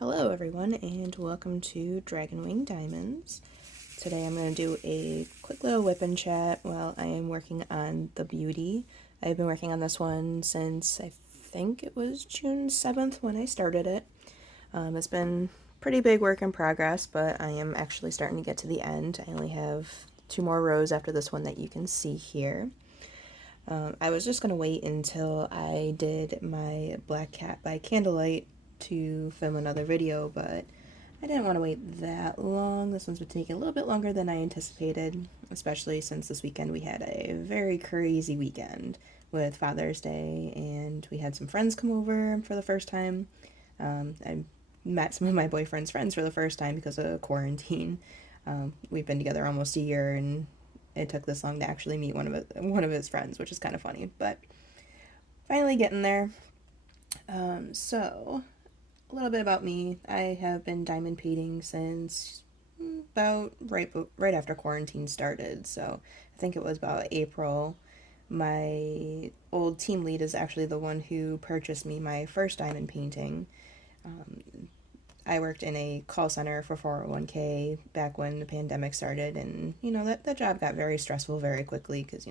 Hello everyone and welcome to Dragon Wing Diamonds. Today I'm going to do a quick little whip and chat while I am working on the beauty. I've been working on this one since I think it was June 7th when I started it. It's been pretty big work in progress, but I am actually starting to get to the end. I only have 2 more rows after this one that you can see here. I was just going to wait until I did my Black Cat by candlelight to film another video, but I didn't want to wait that long. This one's been taking a little bit longer than I anticipated, especially since this weekend we had a very crazy weekend with Father's Day, and we had some friends come over for the first time. I met some of my boyfriend's friends for the first time because of quarantine. We've been together almost a year, and it took this long to actually meet one of his friends, which is kind of funny, but finally getting there. So a little bit about me. I have been diamond painting since about right after quarantine started. So I think it was about April. My old team lead is actually the one who purchased me my first diamond painting. I worked in a call center for 401k back when the pandemic started, and that job got very stressful very quickly because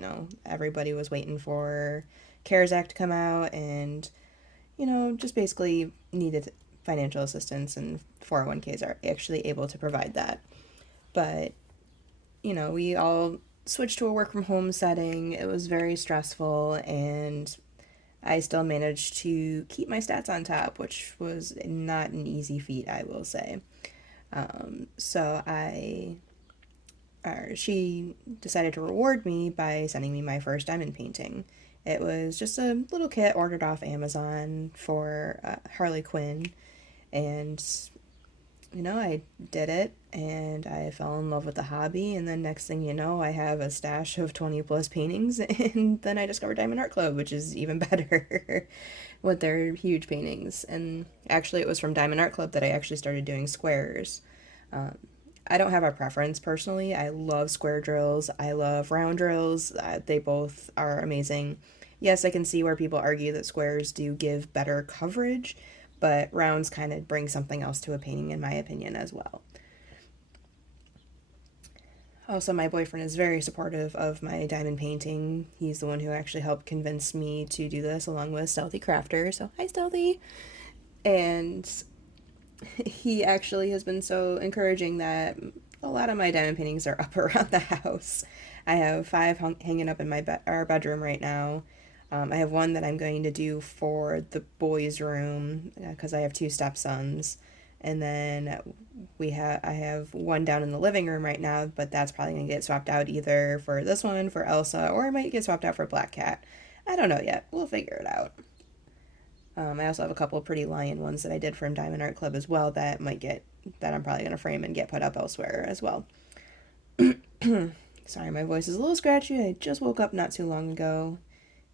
everybody was waiting for CARES Act to come out, and just basically needed financial assistance, and 401ks are actually able to provide that. But we all switched to a work from home setting. It was very stressful, and I still managed to keep my stats on top, which was not an easy feat, I will say. She decided to reward me by sending me my first diamond painting. It was just a little kit ordered off Amazon for Harley Quinn, and I did it, and I fell in love with the hobby, and then next thing you know, I have a stash of 20 plus paintings, and then I discovered Diamond Art Club, which is even better with their huge paintings. And actually, it was from Diamond Art Club that I actually started doing squares. I don't have a preference personally. I love square drills. I love round drills. They both are amazing. Yes, I can see where people argue that squares do give better coverage, but rounds kind of bring something else to a painting, in my opinion, as well. Also, my boyfriend is very supportive of my diamond painting. He's the one who actually helped convince me to do this, along with Stealthy Crafter. So, hi, Stealthy! And he actually has been so encouraging that a lot of my diamond paintings are up around the house. I have 5 hanging up in our bedroom right now. I have one that I'm going to do for the boys' room because I have 2 stepsons, and then I have one down in the living room right now, but that's probably gonna get swapped out either for this one for Elsa, or it might get swapped out for Black Cat. I don't know yet. We'll figure it out. I also have a couple of pretty lion ones that I did from Diamond Art Club as well that I'm probably gonna frame and get put up elsewhere as well. Sorry, my voice is a little scratchy. I just woke up not too long ago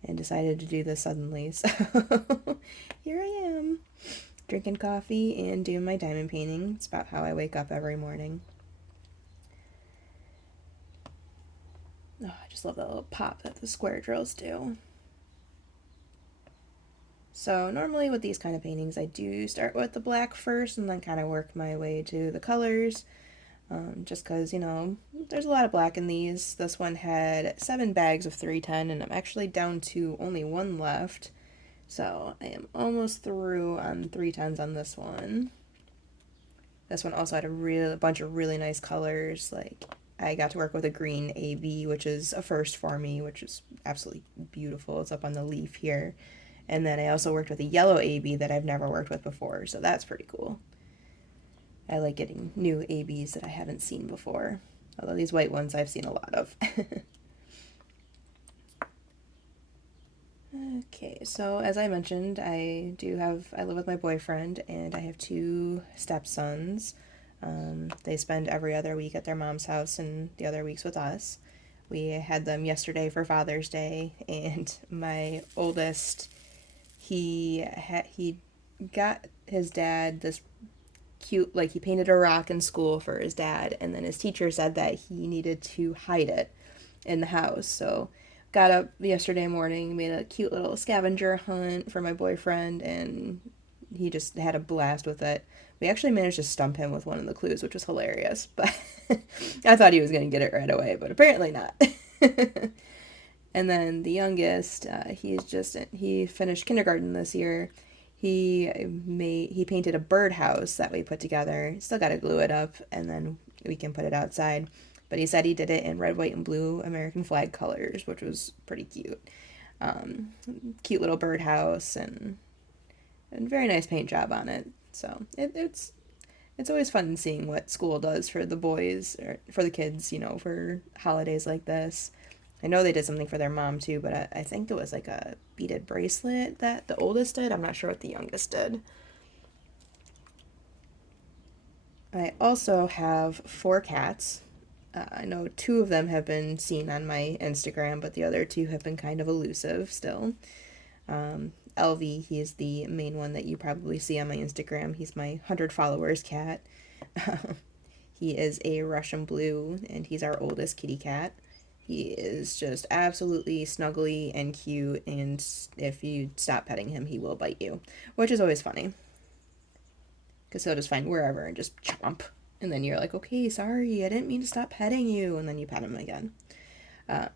and decided to do this suddenly. So here I am, drinking coffee and doing my diamond painting. It's about how I wake up every morning. Oh, I just love that little pop that the square drills do. So normally with these kind of paintings, I do start with the black first and then kind of work my way to the colors. Just because, there's a lot of black in these. This one had 7 bags of 310, and I'm actually down to only 1 left. So I am almost through on 310s on this one. This one also had a bunch of really nice colors. Like, I got to work with a green AB, which is a first for me, which is absolutely beautiful. It's up on the leaf here. And then I also worked with a yellow AB that I've never worked with before, so that's pretty cool. I like getting new ABs that I haven't seen before. Although these white ones I've seen a lot of. Okay, so as I mentioned, I live with my boyfriend, and I have 2 stepsons. They spend every other week at their mom's house and the other weeks with us. We had them yesterday for Father's Day, and my oldest, he got his dad this cute, like, he painted a rock in school for his dad, and then his teacher said that he needed to hide it in the house. So got up yesterday morning, made a cute little scavenger hunt for my boyfriend, and he just had a blast with it. We actually managed to stump him with one of the clues, which was hilarious, but I thought he was going to get it right away, but apparently not. And then the youngest, he finished kindergarten this year. He painted a birdhouse that we put together. Still got to glue it up, and then we can put it outside. But he said he did it in red, white, and blue American flag colors, which was pretty cute. Cute little birdhouse and very nice paint job on it. So it's always fun seeing what school does for the boys or for the kids, for holidays like this. I know they did something for their mom too, but I think it was like a beaded bracelet that the oldest did. I'm not sure what the youngest did. I also have 4 cats. I know 2 of them have been seen on my Instagram, but the other 2 have been kind of elusive still. Elvie, he is the main one that you probably see on my Instagram. He's my 100 followers cat. He is a Russian blue, and he's our oldest kitty cat. He is just absolutely snuggly and cute, and if you stop petting him, he will bite you, which is always funny. Because he'll just find wherever and just chomp. And then you're like, okay, sorry, I didn't mean to stop petting you. And then you pet him again.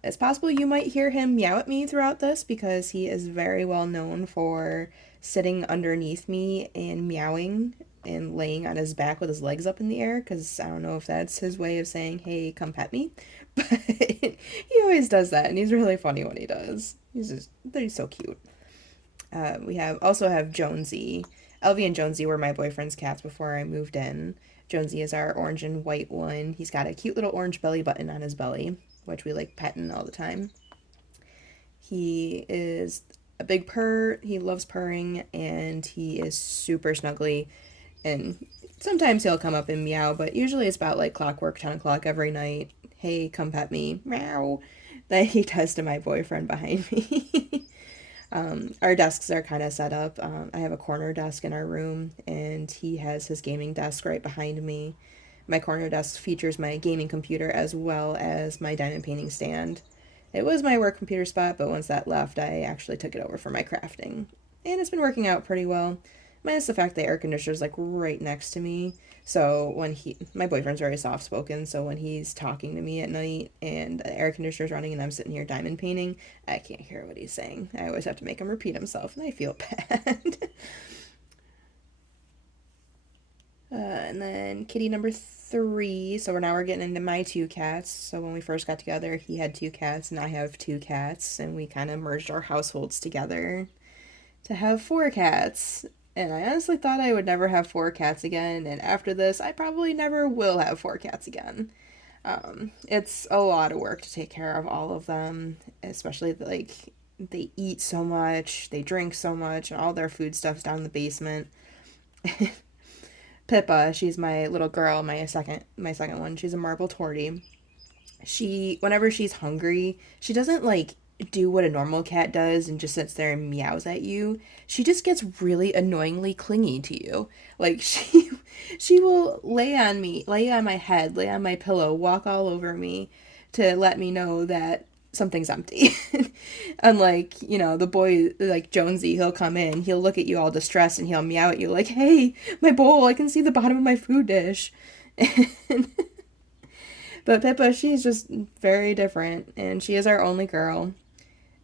It's possible you might hear him meow at me throughout this because he is very well known for sitting underneath me and meowing and laying on his back with his legs up in the air, because I don't know if that's his way of saying, hey, come pet me. But he always does that, and he's really funny when he does. He's so cute. We also have Jonesy. Elvie and Jonesy were my boyfriend's cats before I moved in. Jonesy is our orange and white one. He's got a cute little orange belly button on his belly, which we like petting all the time. He is a big purr. He loves purring, and he is super snuggly. And sometimes he'll come up and meow, but usually it's about like clockwork, 10 o'clock every night. Hey, come pet me. Meow. That he does to my boyfriend behind me. Our desks are kind of set up. I have a corner desk in our room, and he has his gaming desk right behind me. My corner desk features my gaming computer as well as my diamond painting stand. It was my work computer spot, but once that left, I actually took it over for my crafting. And it's been working out pretty well. Minus the fact the air conditioner is like right next to me. So my boyfriend's very soft-spoken, so when he's talking to me at night and the air conditioner's running and I'm sitting here diamond painting, I can't hear what he's saying. I always have to make him repeat himself, and I feel bad. And then kitty number 3. So we're getting into my 2 cats. So when we first got together, he had 2 cats and I have 2 cats, and we kind of merged our households together to have 4 cats. And I honestly thought I would never have 4 cats again, and after this, I probably never will have 4 cats again. It's a lot of work to take care of all of them, especially like they eat so much, they drink so much, and all their food stuff's down in the basement. Pippa, she's my little girl, my second one. She's a marble tortie. Whenever she's hungry, she doesn't like do what a normal cat does and just sits there and meows at you. She just gets really annoyingly clingy to you. Like she will lay on my head, lay on my pillow, walk all over me to let me know that something's empty. Unlike, the boy like Jonesy, he'll come in, he'll look at you all distressed and he'll meow at you like, hey, my bowl, I can see the bottom of my food dish. But Pippa, she's just very different, and she is our only girl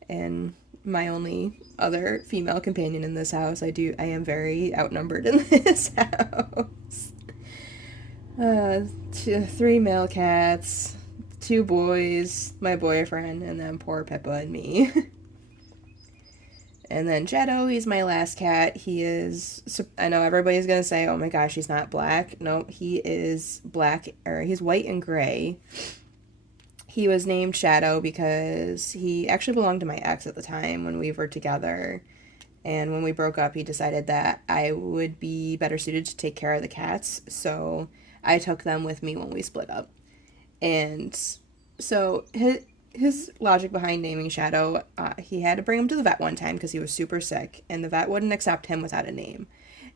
and my only other female companion in this house. I am very outnumbered in this house. 3 male cats, 2 boys, my boyfriend, and then poor Pippa and me. And then Jetto, he's my last cat. I know everybody's gonna say, oh my gosh, he's not black. No, he is black, or he's white and gray. He was named Shadow because he actually belonged to my ex at the time when we were together. And when we broke up, he decided that I would be better suited to take care of the cats. So I took them with me when we split up. And so his logic behind naming Shadow, he had to bring him to the vet one time because he was super sick. And the vet wouldn't accept him without a name.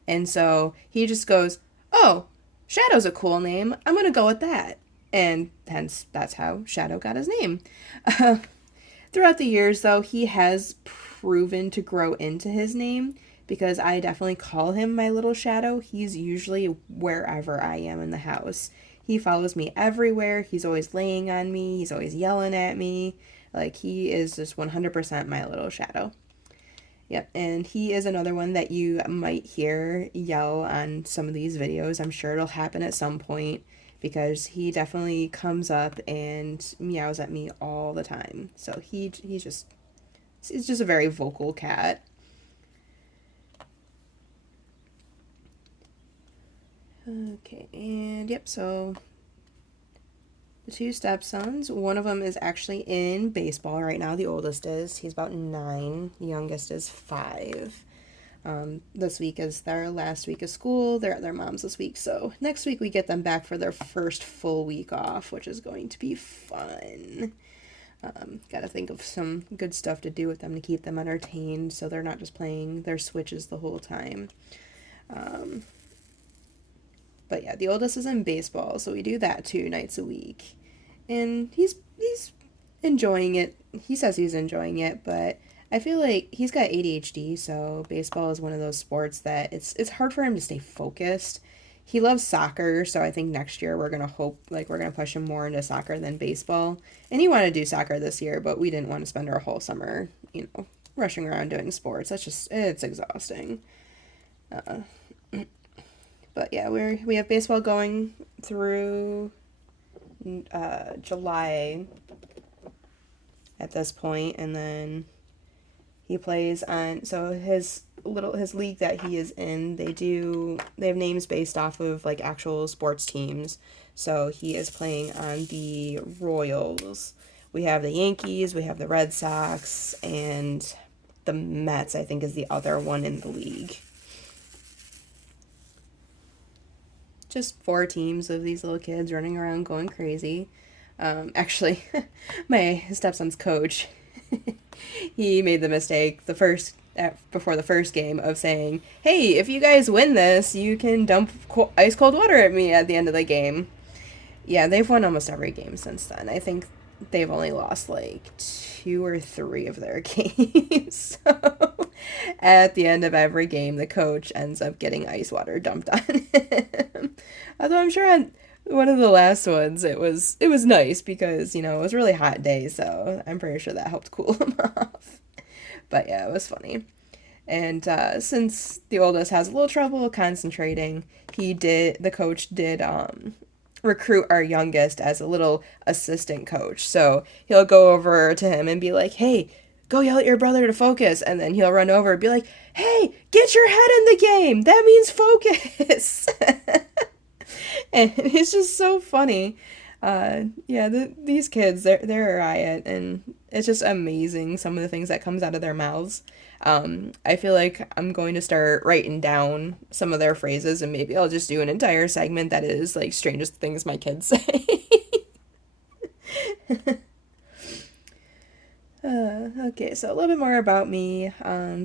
And so he just goes, oh, Shadow's a cool name. I'm going to go with that. And hence, that's how Shadow got his name. Throughout the years, though, he has proven to grow into his name because I definitely call him my little shadow. He's usually wherever I am in the house. He follows me everywhere. He's always laying on me. He's always yelling at me. Like, he is just 100% my little shadow. Yep, and he is another one that you might hear yell on some of these videos. I'm sure it'll happen at some point because he definitely comes up and meows at me all the time. So he's just a very vocal cat. Okay, and yep, so the two stepsons, one of them is actually in baseball right now. The oldest is. He's about 9. The youngest is 5. This week is their last week of school. They're at their mom's this week. So next week we get them back for their first full week off, which is going to be fun. Got to think of some good stuff to do with them to keep them entertained so they're not just playing their Switches the whole time. But yeah, the oldest is in baseball, so we do that 2 nights a week. And he's enjoying it. He says he's enjoying it, but I feel like he's got ADHD, so baseball is one of those sports that it's hard for him to stay focused. He loves soccer, so I think next year we're going to push him more into soccer than baseball. And he wanted to do soccer this year, but we didn't want to spend our whole summer, rushing around doing sports. It's exhausting. But yeah, we have baseball going through July at this point, and then he plays on, so his league that he is in, they have names based off of like actual sports teams. So he is playing on the Royals. We have the Yankees, we have the Red Sox, and the Mets, I think, is the other one in the league. Just 4 teams of these little kids running around going crazy. Actually, my stepson's coach, he made the mistake before the first game of saying, "Hey, if you guys win this, you can dump ice cold water at me at the end of the game." Yeah, they've won almost every game since then. I think they've only lost like 2 or 3 of their games. So at the end of every game, the coach ends up getting ice water dumped on him. Although I'm sure on one of the last ones, it was nice because, it was a really hot day, so I'm pretty sure that helped cool him off. But yeah, it was funny. And since the oldest has a little trouble concentrating, the coach did recruit our youngest as a little assistant coach. So he'll go over to him and be like, "Hey, go yell at your brother to focus." And then he'll run over and be like, "Hey, get your head in the game. That means focus." And it's just so funny. These kids, they're a riot, and it's just amazing some of the things that comes out of their mouths. I feel like I'm going to start writing down some of their phrases, and maybe I'll just do an entire segment that is like strangest things my kids say. Okay, so a little bit more about me.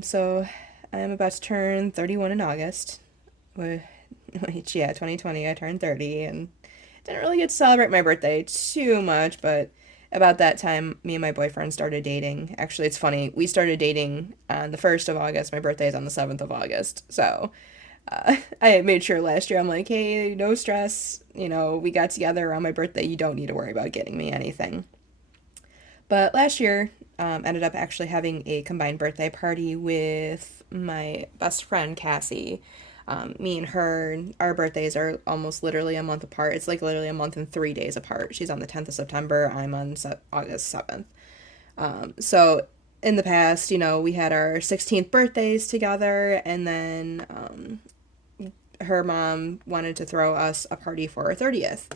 So I'm about to turn 31 in August. Which, yeah, 2020, I turned 30, and didn't really get to celebrate my birthday too much, but about that time, me and my boyfriend started dating. Actually, it's funny, we started dating on the 1st of August, my birthday is on the 7th of August, so I made sure last year, I'm like, "Hey, no stress, we got together around my birthday, you don't need to worry about getting me anything." But last year, ended up actually having a combined birthday party with my best friend, Cassie. Me and her, our birthdays are almost literally a month apart. It's like literally a month and 3 days apart. She's on the 10th of September. I'm on August 7th. So in the past, we had our 16th birthdays together, and then her mom wanted to throw us a party for our 30th.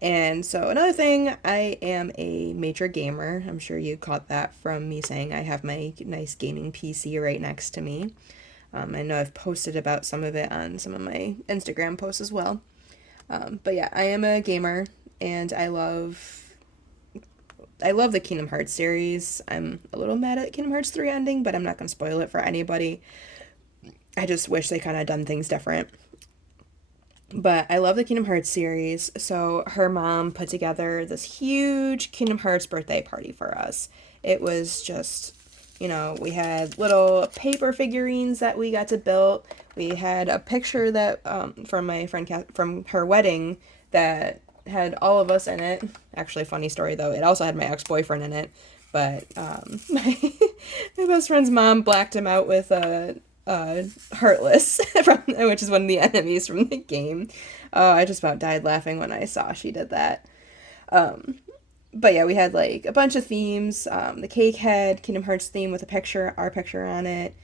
And so another thing, I am a major gamer. I'm sure you caught that from me saying I have my nice gaming PC right next to me. I know I've posted about some of it on some of my Instagram posts as well. But yeah, I am a gamer, and I love the Kingdom Hearts series. I'm a little mad at Kingdom Hearts 3 ending, but I'm not going to spoil it for anybody. I just wish they kind of done things different. But I love the Kingdom Hearts series, so her mom put together this huge Kingdom Hearts birthday party for us. It was just, We had little paper figurines that we got to build. We had a picture that from my friend from her wedding that had all of us in it. Actually, funny story though, it also had my ex-boyfriend in it, but my best friend's mom blacked him out with a Heartless, which is one of the enemies from the game. I just about died laughing when I saw she did that. But yeah, we had like a bunch of themes. The cake had Kingdom Hearts theme with our picture on it.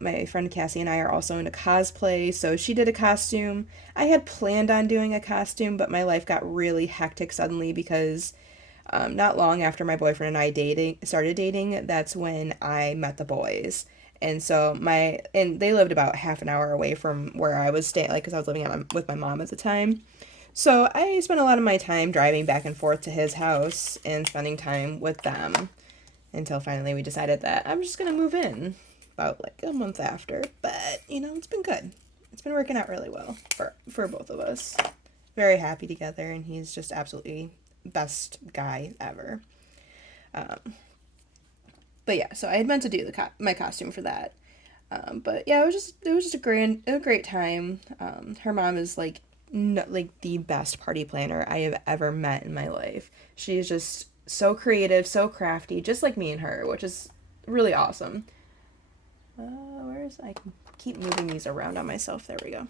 My friend Cassie and I are also into cosplay, so she did a costume. I had planned on doing a costume, but my life got really hectic suddenly because not long after my boyfriend and I started dating, that's when I met the boys. And so they lived about half an hour away from where I was staying, like, because I was living with my mom at the time. So I spent a lot of my time driving back and forth to his house and spending time with them until finally we decided that I'm just going to move in about like a month after. But, it's been good. It's been working out really well for both of us. Very happy together, and he's just absolutely best guy ever. But yeah, so I had meant to do my costume for that. But yeah, it was just a great time. Her mom is like the best party planner I have ever met in my life. She's just so creative, so crafty, just like me and her, which is really awesome. I can keep moving these around on myself. There we go.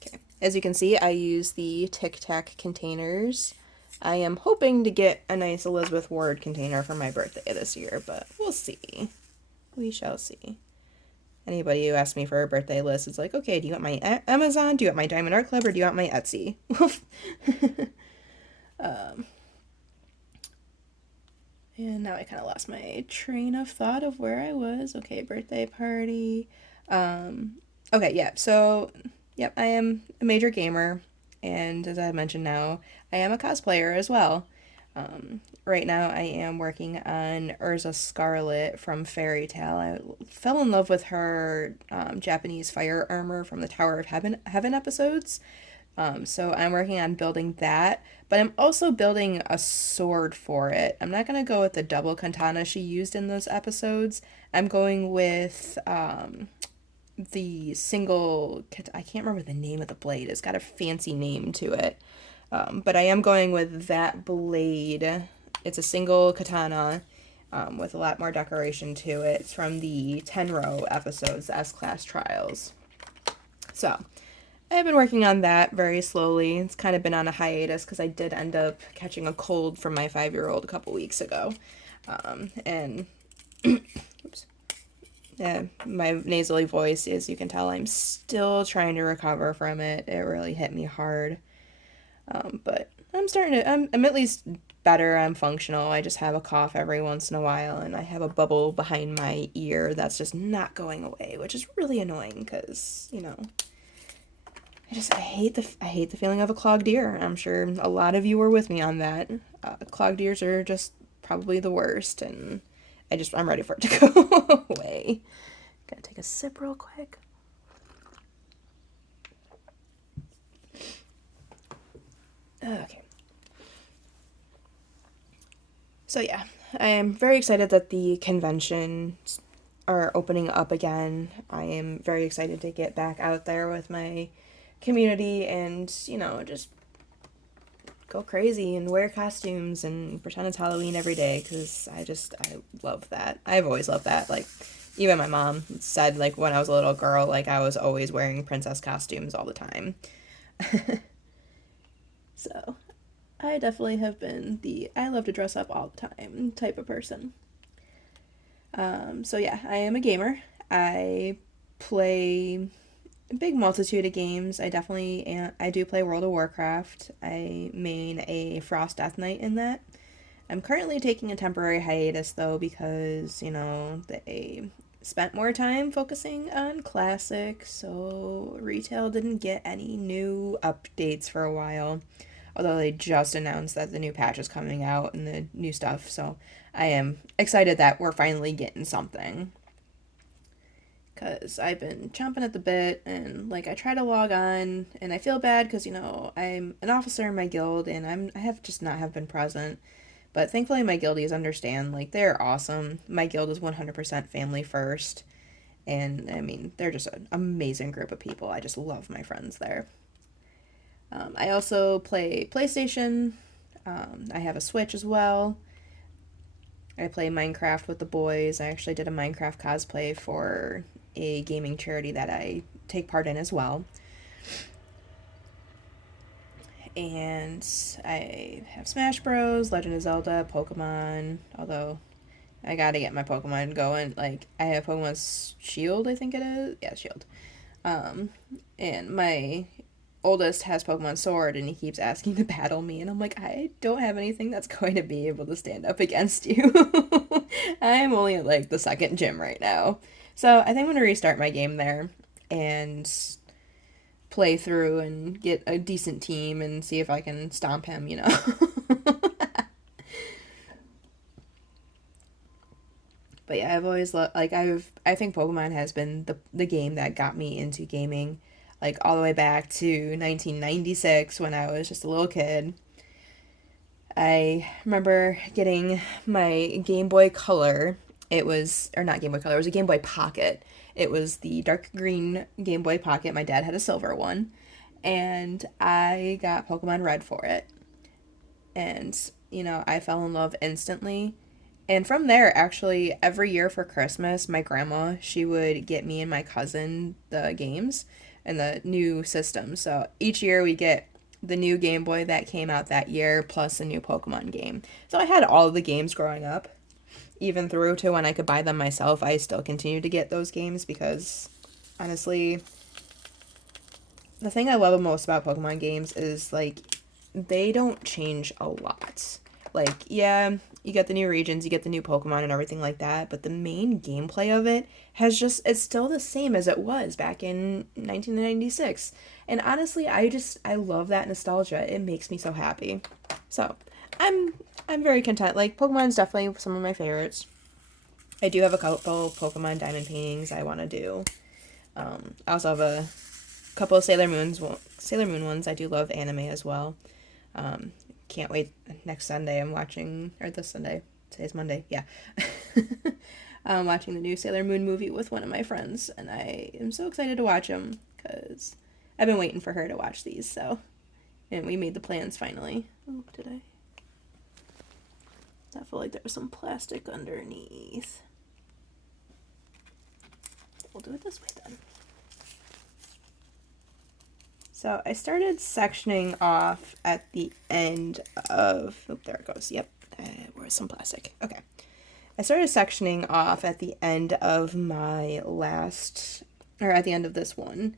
Okay. As you can see, I use the Tic Tac containers. I am hoping to get a nice Elizabeth Ward container for my birthday this year, but we'll see. We shall see. Anybody who asks me for a birthday list is like, okay, do you want my Amazon? Do you want my Diamond Art Club? Or do you want my Etsy? And now I kind of lost my train of thought of where I was. Okay, birthday party. Okay, yeah, so, yep, I am a major gamer. And as I mentioned now, I am a cosplayer as well. Right now I am working on Urza Scarlet from Fairy Tail. I fell in love with her Japanese fire armor from the Tower of Heaven episodes. So I'm working on building that, but I'm also building a sword for it. I'm not going to go with the double katana she used in those episodes. I'm going with the single, I can't remember the name of the blade. It's got a fancy name to it. But I am going with that blade. It's a single katana with a lot more decoration to it. It's from the Tenro episodes, the S-Class Trials. So, I've been working on that very slowly. It's kind of been on a hiatus because I did end up catching a cold from my 5-year-old a couple weeks ago. And oops. Yeah, my nasally voice, as you can tell, I'm still trying to recover from it. It really hit me hard. But I'm at least better. I'm functional. I just have a cough every once in a while, and I have a bubble behind my ear that's just not going away, which is really annoying because, I hate the feeling of a clogged ear. I'm sure a lot of you were with me on that. Clogged ears are just probably the worst, and I'm ready for it to go away. Gotta take a sip real quick. Okay. So yeah, I am very excited that the conventions are opening up again. I am very excited to get back out there with my community and, just go crazy and wear costumes and pretend it's Halloween every day because I love that. I've always loved that. Like, even my mom said, like, when I was a little girl, like, I was always wearing princess costumes all the time. So, I definitely have been I love to dress up all the time type of person. So yeah, I am a gamer. I play a big multitude of games. I do play World of Warcraft. I main a Frost Death Knight in that. I'm currently taking a temporary hiatus though because, they spent more time focusing on Classic, so retail didn't get any new updates for a while. Although they just announced that the new patch is coming out and the new stuff, so I am excited that we're finally getting something. Because I've been chomping at the bit, and, I try to log on, and I feel bad because, I'm an officer in my guild, and I have just not have been present. But thankfully my guildies understand, like, they're awesome. My guild is 100% family first. And I mean, they're just an amazing group of people. I just love my friends there. I also play PlayStation. I have a Switch as well. I play Minecraft with the boys. I actually did a Minecraft cosplay for a gaming charity that I take part in as well. And I have Smash Bros, Legend of Zelda, Pokemon, although I gotta get my Pokemon going. Like, I have Pokemon Shield, I think it is. Yeah, Shield. Um, and my oldest has Pokemon Sword, and he keeps asking to battle me, and I'm like, I don't have anything that's going to be able to stand up against you. I'm only at, like, the second gym right now. So I think I'm going to restart my game there and play through and get a decent team and see if I can stomp him, you know? But yeah, I've always loved, like, I think Pokemon has been the game that got me into gaming, like, all the way back to 1996 when I was just a little kid. I remember getting my Game Boy Color. It was, or not Game Boy Color, it was a Game Boy Pocket. It was the dark green Game Boy Pocket. My dad had a silver one. And I got Pokemon Red for it. And, you know, I fell in love instantly. And from there, actually, every year for Christmas, my grandma, she would get me and my cousin the games and the new system. So each year we get the new Game Boy that came out that year plus a new Pokemon game. So I had all the games growing up. Even through to when I could buy them myself, I still continue to get those games because, honestly, the thing I love most about Pokemon games is, like, they don't change a lot. Like, yeah, you get the new regions, you get the new Pokemon and everything like that, but the main gameplay of it has just, it's still the same as it was back in 1996. And honestly, I love that nostalgia. It makes me so happy. So, I'm I'm very content. Like, Pokemon's definitely some of my favorites. I do have a couple Pokemon Diamond paintings I want to do. I also have a couple of Sailor Moon ones. I do love anime as well. Um, can't wait. Next Sunday I'm watching, or this Sunday. Today's Monday. Yeah. I'm watching the new Sailor Moon movie with one of my friends, and I am so excited to watch them because I've been waiting for her to watch these. So, and we made the plans finally. Oh, did I? I feel like there was some plastic underneath. We'll do it this way then. So I started sectioning off at the end of, oh, there it goes. Yep, where's some plastic? Okay. I started sectioning off at the end of my last, or at the end of this one,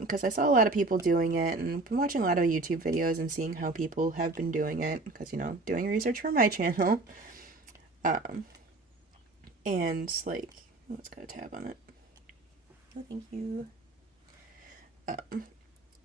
because I saw a lot of people doing it, and I've been watching a lot of YouTube videos and seeing how people have been doing it, because, you know, doing research for my channel. And, like, let's got a tab on it. Oh, thank you.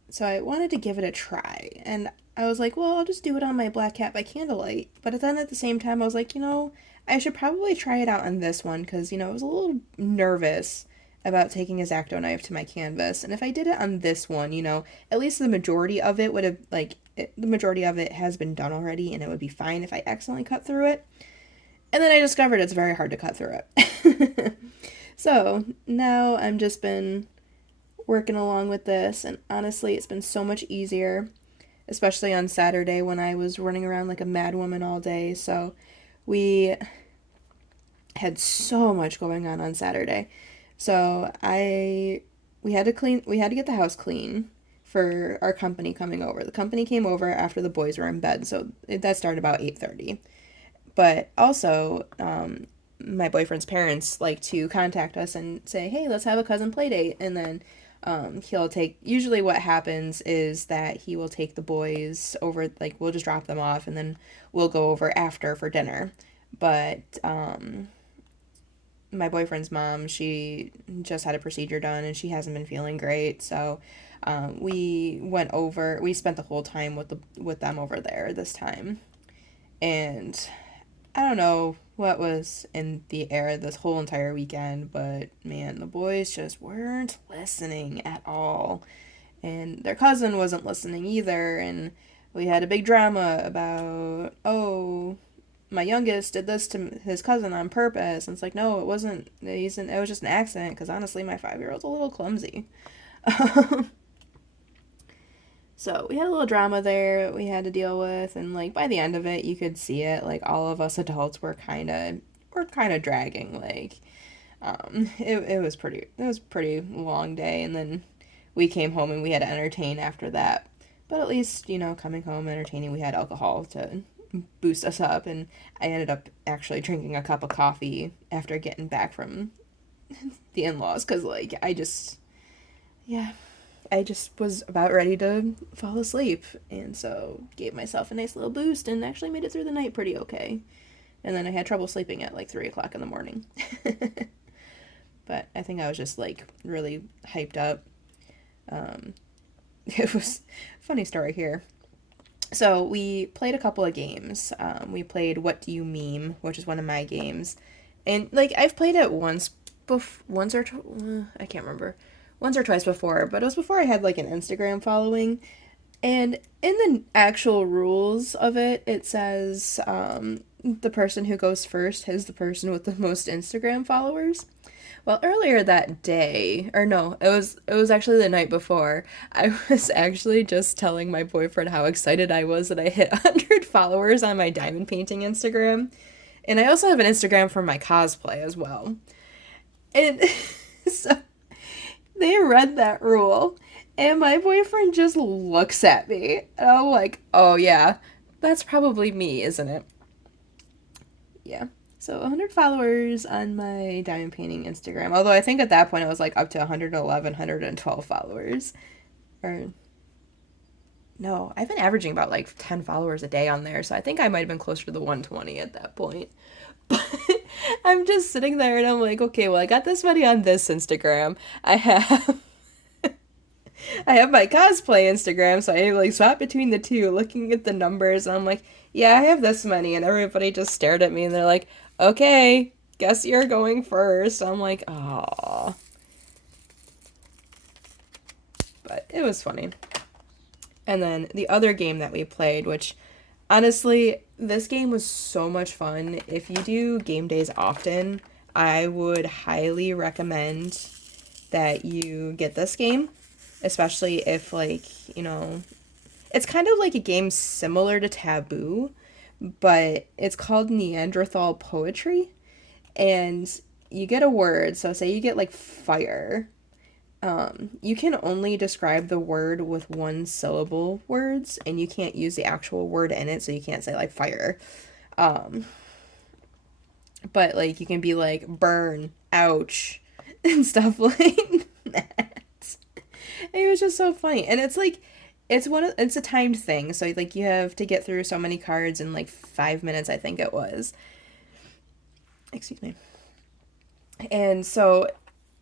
So I wanted to give it a try, and I was like, well, I'll just do it on my Black Cat by Candlelight. But then at the same time, I was like, you know, I should probably try it out on this one, because, you know, I was a little nervous about taking a X-Acto knife to my canvas. And if I did it on this one, you know, at least the majority of it would have, like, the majority of it has been done already, and it would be fine if I accidentally cut through it. And then I discovered it's very hard to cut through it. So now I'm just been working along with this, and honestly, it's been so much easier, especially on Saturday when I was running around like a madwoman all day. So we had so much going on Saturday. So we had to get the house clean for our company coming over. The company came over after the boys were in bed, so that started about 8:30. But also, my boyfriend's parents like to contact us and say, hey, let's have a cousin play date. And then usually what happens is that he will take the boys over, like, we'll just drop them off and then we'll go over after for dinner. But my boyfriend's mom, she just had a procedure done and she hasn't been feeling great. So we spent the whole time with them over there this time. And I don't know what was in the air this whole entire weekend, but man, the boys just weren't listening at all. And their cousin wasn't listening either, and we had a big drama about, oh, my youngest did this to his cousin on purpose. And it's like, no, it wasn't. It was just an accident, because honestly, my 5-year-old's a little clumsy. So we had a little drama there we had to deal with, and like by the end of it, you could see it. Like all of us adults were kind of dragging. Like, it was pretty long day, and then we came home and we had to entertain after that. But at least, coming home entertaining, we had alcohol to boost us up, and I ended up actually drinking a cup of coffee after getting back from the in-laws, because like yeah, I just was about ready to fall asleep, and so gave myself a nice little boost and actually made it through the night pretty okay. And then I had trouble sleeping at like 3 o'clock in the morning. But I think I was just like really hyped up. It was a funny story here. So we played a couple of games. We played What Do You Meme, which is one of my games. And like I've played it I can't remember. Once or twice before, but it was before I had like an Instagram following. And in the actual rules of it, it says the person who goes first is the person with the most Instagram followers. Well, earlier that day, or no, it was actually the night before, I was actually just telling my boyfriend how excited I was that I hit 100 followers on my diamond painting Instagram. And I also have an Instagram for my cosplay as well. And so they read that rule, and my boyfriend just looks at me, and I'm like, oh yeah, that's probably me, isn't it? Yeah. So 100 followers on my diamond painting Instagram. Although I think at that point it was like up to 111, 112 followers. Or no, I've been averaging about like 10 followers a day on there, so I think I might have been closer to the 120 at that point. But I'm just sitting there and I'm like, okay, well, I got this many on this Instagram. I have my cosplay Instagram, so I like swap between the two, looking at the numbers, and I'm like, yeah, I have this many, and everybody just stared at me, and they're like, okay, guess you're going first. I'm like, oh, but it was funny. And then the other game that we played, which honestly, this game was so much fun. If you do game days often, I would highly recommend that you get this game, especially if like, it's kind of like a game similar to Taboo, but it's called Neanderthal Poetry, and you get a word. So say you get like fire. You can only describe the word with one syllable words, and you can't use the actual word in it, so you can't say like fire. Um, but like you can be like burn, ouch, and stuff like that. It was just so funny. And it's like it's a timed thing. So like you have to get through so many cards in like 5 minutes, I think it was. Excuse me. And so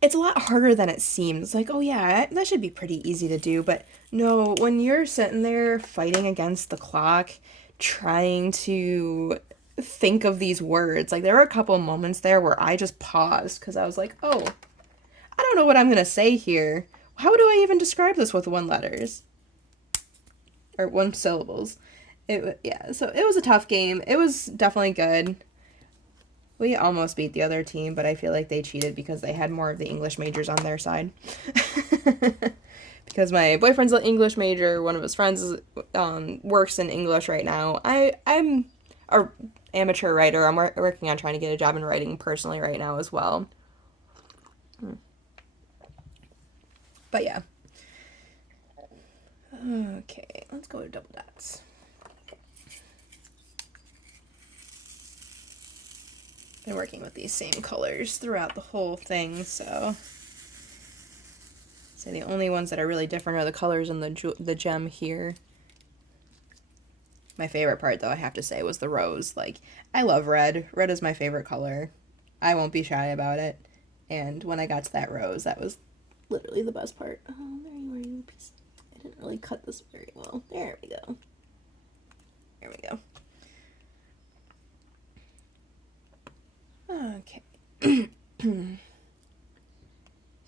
it's a lot harder than it seems. Like, oh yeah, that should be pretty easy to do. But no, when you're sitting there fighting against the clock, trying to think of these words, like there were a couple moments there where I just paused because I was like, oh, I don't know what I'm gonna say here. How do I even describe this with one letters or one syllables? Yeah, so it was a tough game. It was definitely good. We almost beat the other team, but I feel like they cheated because they had more of the English majors on their side. Because my boyfriend's an English major, one of his friends works in English right now. I'm a amateur writer. I'm working on trying to get a job in writing personally right now as well. But yeah. Okay, let's go to double dots. Been working with these same colors throughout the whole thing, so the only ones that are really different are the colors in the gem here. My favorite part, though, I have to say, was the rose. Like, I love red. Red is my favorite color. I won't be shy about it. And when I got to that rose, that was literally the best part. Oh, there you are, you piece. I didn't really cut this very well. There we go. There we go. Okay.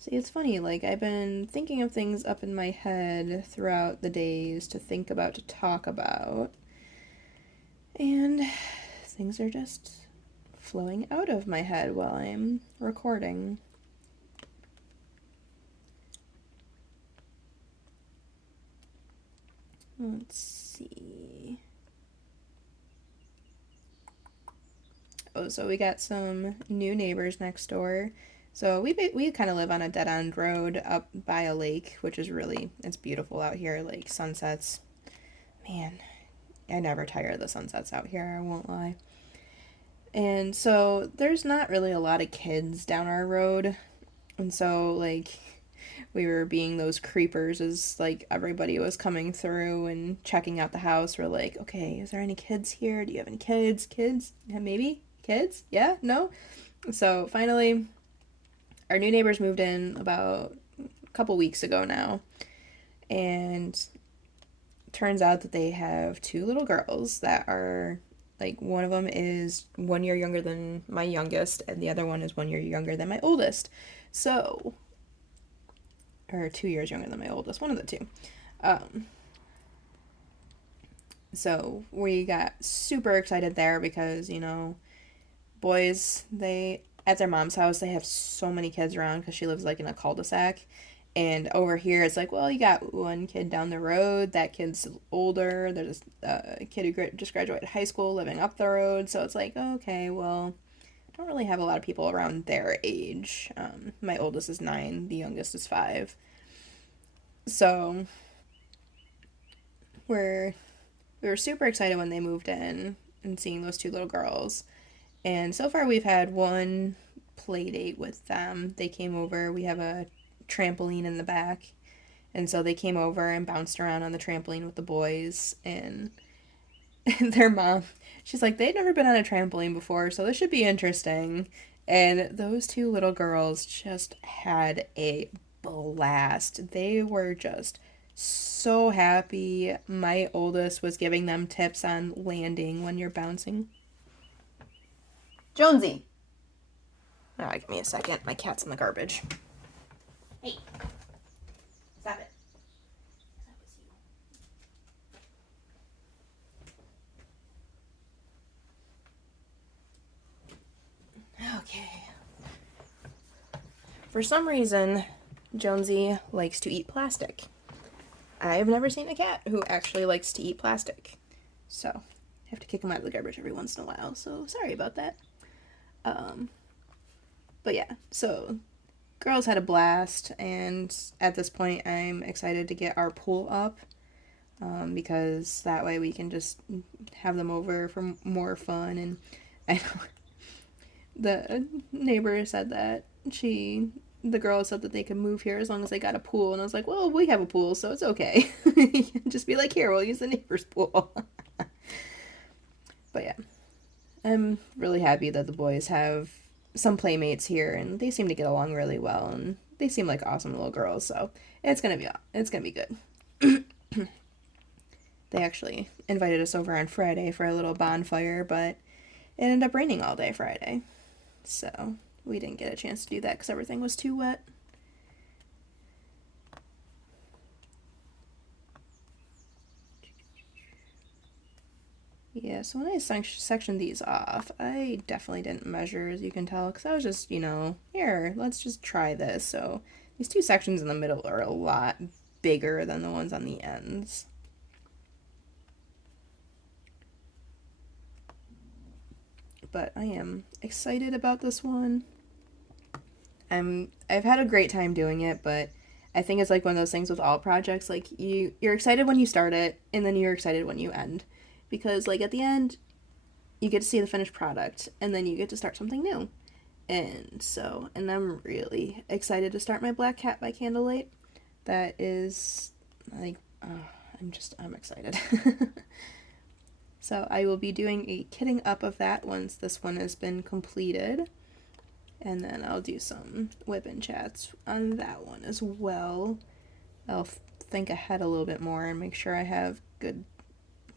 See, it's funny, like, I've been thinking of things up in my head throughout the days to think about, to talk about. And things are just flowing out of my head while I'm recording. Let's see. Oh, so we got some new neighbors next door. So we kind of live on a dead-end road up by a lake, which is it's beautiful out here, like sunsets. Man, I never tire of the sunsets out here, I won't lie. And so there's not really a lot of kids down our road. And so, like, we were being those creepers as, like, everybody was coming through and checking out the house. We're like, okay, is there any kids here? Do you have any kids? Kids? Yeah, maybe? Kids? Yeah? No? So, finally, our new neighbors moved in about a couple weeks ago now. And turns out that they have two little girls that are, like, one of them is 1 year younger than my youngest, and the other one is 1 year younger than my oldest. So, or 2 years younger than my oldest, one of the two. So we got super excited there because, boys, at their mom's house, they have so many kids around because she lives, like, in a cul-de-sac. And over here, it's like, well, you got one kid down the road. That kid's older. There's a kid who just graduated high school living up the road. So it's like, okay, well, I don't really have a lot of people around their age. My oldest is 9. The youngest is 5. So we were super excited when they moved in and seeing those two little girls. And so far, we've had one play date with them. They came over. We have a trampoline in the back, and so they came over and bounced around on the trampoline with the boys, and their mom, she's like, they'd never been on a trampoline before, so this should be interesting. And those two little girls just had a blast. They were just so happy. My oldest was giving them tips on landing when you're bouncing. Jonesy! Oh, give me a second. My cat's in the garbage. Hey, stop it. Okay. For some reason, Jonesy likes to eat plastic. I've never seen a cat who actually likes to eat plastic. So, I have to kick him out of the garbage every once in a while, so sorry about that. But yeah, so girls had a blast, and at this point I'm excited to get our pool up, because that way we can just have them over for more fun. And I know the neighbor said that the girl said that they could move here as long as they got a pool, and I was like, well, we have a pool, so it's okay. Just be like, here, we'll use the neighbor's pool. But yeah, I'm really happy that the boys have some playmates here, and they seem to get along really well, and they seem like awesome little girls, so it's gonna be good. They actually invited us over on Friday for a little bonfire, but it ended up raining all day Friday, so we didn't get a chance to do that because everything was too wet. Yeah, so when I sectioned these off, I definitely didn't measure, as you can tell, because I was just, here, let's just try this. So these two sections in the middle are a lot bigger than the ones on the ends. But I am excited about this one. I've had a great time doing it, but I think it's like one of those things with all projects, like you're excited when you start it, and then you're excited when you end. Because, like, at the end, you get to see the finished product, and then you get to start something new. And I'm really excited to start my Black Cat by Candlelight. That is, like, I'm excited. So I will be doing a kitting up of that once this one has been completed. And then I'll do some WIP and Chats on that one as well. I'll think ahead a little bit more and make sure I have good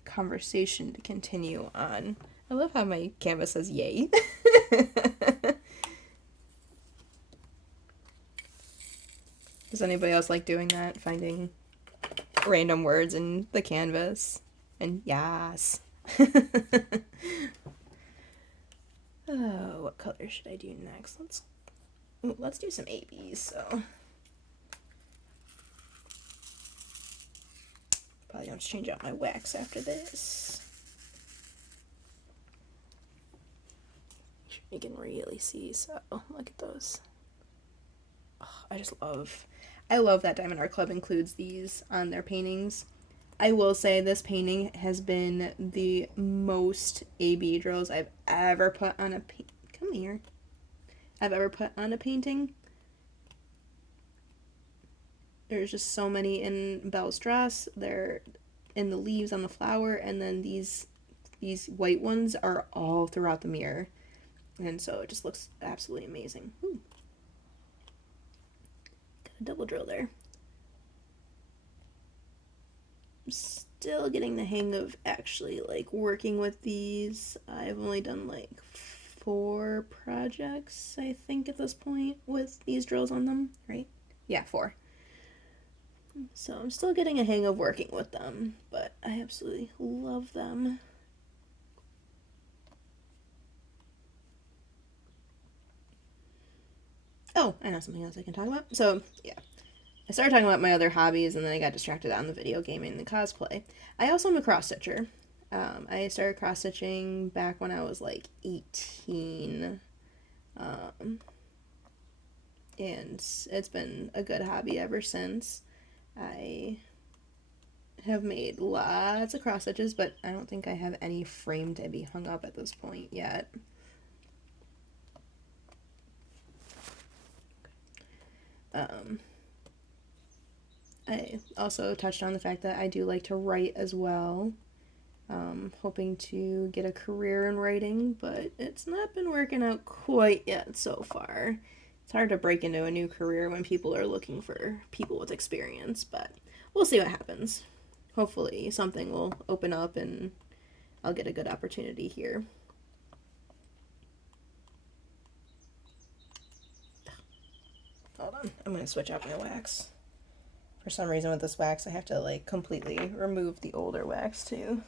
conversation to continue on. I love how my canvas says yay. Does anybody else like doing that? Finding random words in the canvas? And yes. Oh, what color should I do next? Let's do some ABs, so probably going to change out my wax after this. You can really see, so look at those. Oh, I love that Diamond Art Club includes these on their paintings. I will say this painting has been the most AB drills I've ever put on a I've ever put on a painting. There's just so many in Belle's dress. They're in the leaves on the flower, and then these white ones are all throughout the mirror. And so it just looks absolutely amazing. Got a double drill there. I'm still getting the hang of actually like working with these. I've only done like 4 projects, I think, at this point with these drills on them, right? Yeah, 4. So I'm still getting a hang of working with them, but I absolutely love them. Oh, I know something else I can talk about. So, yeah. I started talking about my other hobbies, and then I got distracted on the video gaming and the cosplay. I also am a cross-stitcher. I started cross-stitching back when I was, like, 18. And it's been a good hobby ever since. I have made lots of cross-stitches, but I don't think I have any framed to be hung up at this point yet. I also touched on the fact that I do like to write as well. Hoping to get a career in writing, but it's not been working out quite yet so far. It's hard to break into a new career when people are looking for people with experience, but we'll see what happens. Hopefully something will open up and I'll get a good opportunity here. Hold on, I'm going to switch out my wax. For some reason with this wax, I have to like completely remove the older wax too.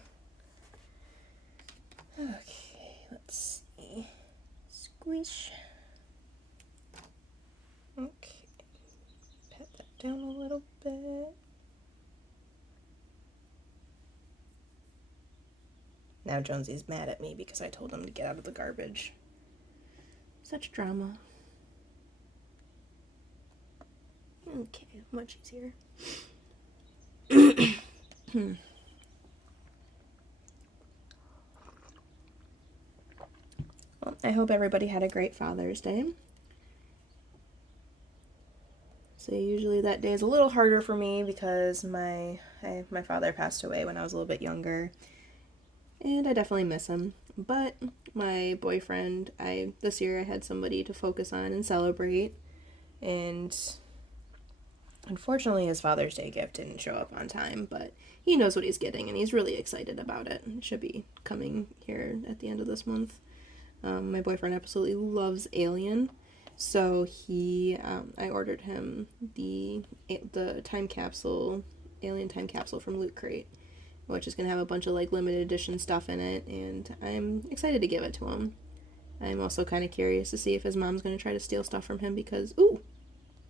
Okay, let's see. Squish. Okay. Pat that down a little bit. Now Jonesy's mad at me because I told him to get out of the garbage. Such drama. Okay, much easier. Well, I hope everybody had a great Father's Day. So usually that day is a little harder for me because my father passed away when I was a little bit younger, and I definitely miss him. But my boyfriend, this year I had somebody to focus on and celebrate, and unfortunately his Father's Day gift didn't show up on time, but he knows what he's getting and he's really excited about it. It should be coming here at the end of this month. My boyfriend absolutely loves Alien, so I ordered him the time capsule, Alien time capsule from Loot Crate, which is going to have a bunch of like limited edition stuff in it, and I'm excited to give it to him. I'm also kind of curious to see if his mom's going to try to steal stuff from him because, ooh,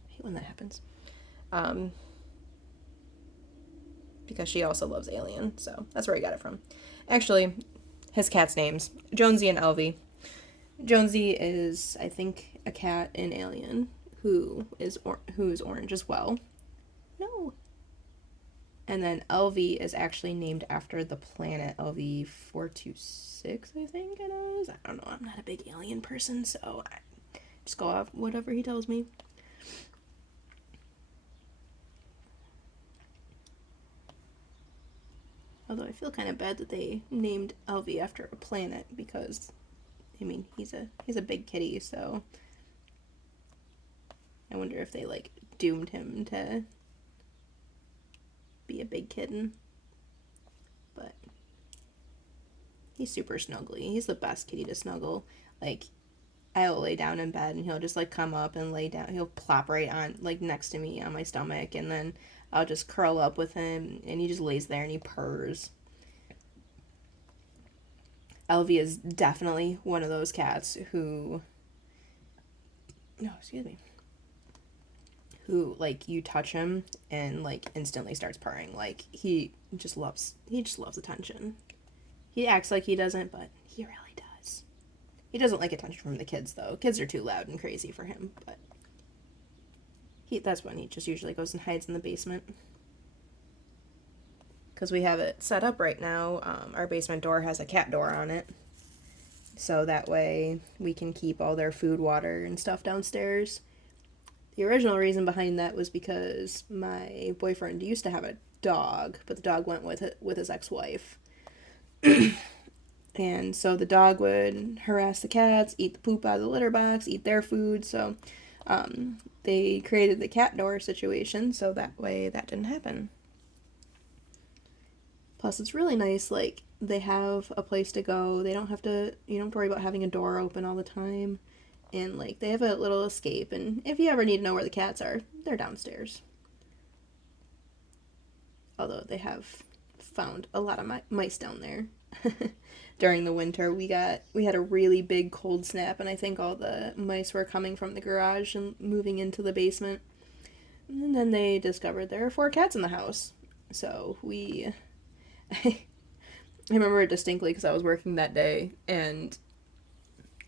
I hate when that happens. Because she also loves Alien, so that's where I got it from. Actually, his cat's names, Jonesy and Elvie. Jonesy is, I think, a cat in Alien who is orange as well. No. And then Elvie is actually named after the planet LV 426, I think it is. I don't know. I'm not a big Alien person, so I just go off whatever he tells me. Although I feel kind of bad that they named Elvie after a planet because, I mean, he's a big kitty, so I wonder if they like doomed him to be a big kitten. But he's super snuggly. He's the best kitty to snuggle. Like, I'll lay down in bed and he'll just like come up and lay down. He'll plop right on like next to me on my stomach, and then I'll just curl up with him and he just lays there and he purrs. Elvie is definitely one of those cats who, no, excuse me, who, like, you touch him and, like, instantly starts purring. Like, he just loves attention. He acts like he doesn't, but he really does. He doesn't like attention from the kids, though. Kids are too loud and crazy for him, but that's when he just usually goes and hides in the basement. Because we have it set up right now, our basement door has a cat door on it. So that way we can keep all their food, water, and stuff downstairs. The original reason behind that was because my boyfriend used to have a dog, but the dog went with his ex-wife. And so the dog would harass the cats, eat the poop out of the litter box, eat their food. So they created the cat door situation so that way that didn't happen. Plus, it's really nice, like, they have a place to go. You don't have to worry about having a door open all the time. And, like, they have a little escape. And if you ever need to know where the cats are, they're downstairs. Although they have found a lot of mice down there. During the winter, we had a really big cold snap, and I think all the mice were coming from the garage and moving into the basement. And then they discovered there are 4 cats in the house. So I remember it distinctly because I was working that day, and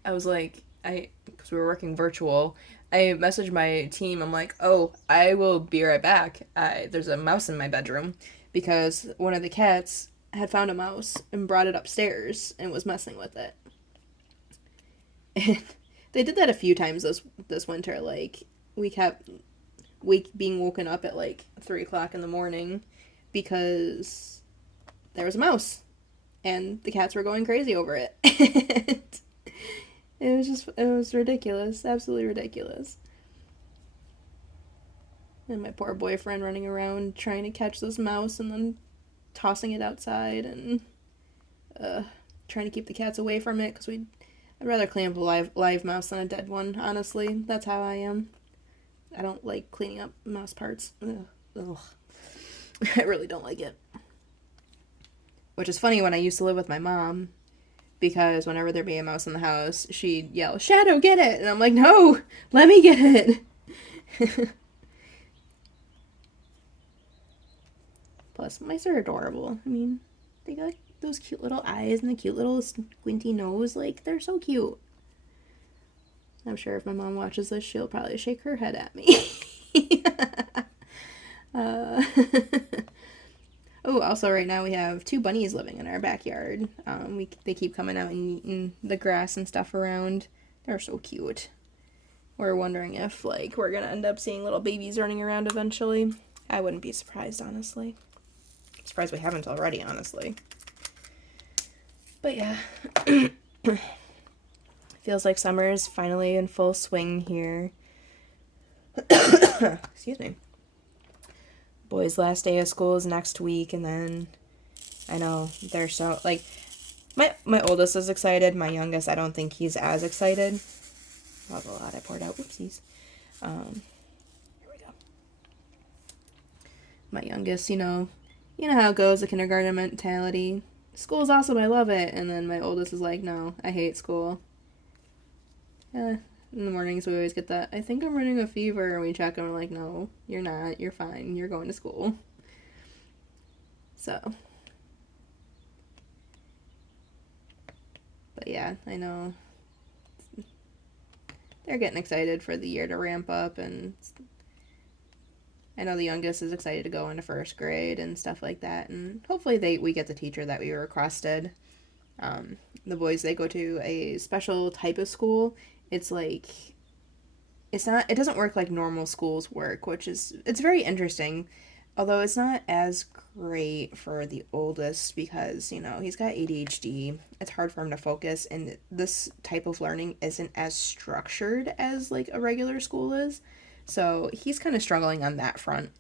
I was like, because we were working virtual, I messaged my team. I'm like, oh, I will be right back. There's a mouse in my bedroom because one of the cats had found a mouse and brought it upstairs and was messing with it. And they did that a few times this winter. Like, we kept being woken up at like 3 o'clock in the morning because there was a mouse and the cats were going crazy over it. It was ridiculous, absolutely ridiculous. And my poor boyfriend running around trying to catch this mouse and then tossing it outside and trying to keep the cats away from it because I'd rather clean up a live mouse than a dead one, honestly. That's how I am. I don't like cleaning up mouse parts. Ugh. I really don't like it. Which is funny when I used to live with my mom, because whenever there'd be a mouse in the house, she'd yell, "Shadow, get it!" And I'm like, no, let me get it. Plus, mice are adorable. I mean, they got those cute little eyes and the cute little squinty nose. Like, they're so cute. I'm sure if my mom watches this, she'll probably shake her head at me. Oh, also right now we have 2 bunnies living in our backyard. They keep coming out and eating the grass and stuff around. They're so cute. We're wondering if, like, we're gonna end up seeing little babies running around eventually. I wouldn't be surprised, honestly. I'm surprised we haven't already, honestly. But yeah. Feels like summer is finally in full swing here. Excuse me. Boys' last day of school is next week, and then I know they're so, like, my oldest is excited. My youngest, I don't think he's as excited. That was a lot I poured out. Whoopsies. Here we go. My youngest, you know how it goes, the kindergarten mentality. School's awesome, I love it. And then my oldest is like, no, I hate school. In the mornings we always get that, I think I'm running a fever, and we check and we're like, no, you're not, you're fine, you're going to school. So, but yeah, I know they're getting excited for the year to ramp up, and I know the youngest is excited to go into 1st grade and stuff like that, and hopefully we get the teacher that we requested. The boys, they go to a special type of school. It's like, it doesn't work like normal schools work, it's very interesting. Although it's not as great for the oldest because, he's got ADHD. It's hard for him to focus, and this type of learning isn't as structured as, like, a regular school is. So he's kind of struggling on that front.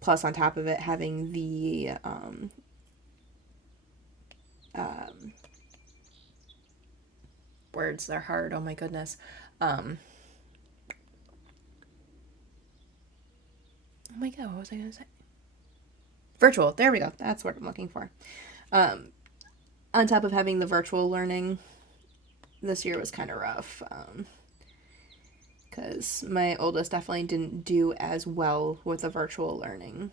Plus, on top of it, having the words, they're hard, oh my goodness. Oh my god, what was I going to say? Virtual, there we go. That's what I'm looking for. on top of having the virtual learning, this year was kind of rough. Because my oldest definitely didn't do as well with the virtual learning.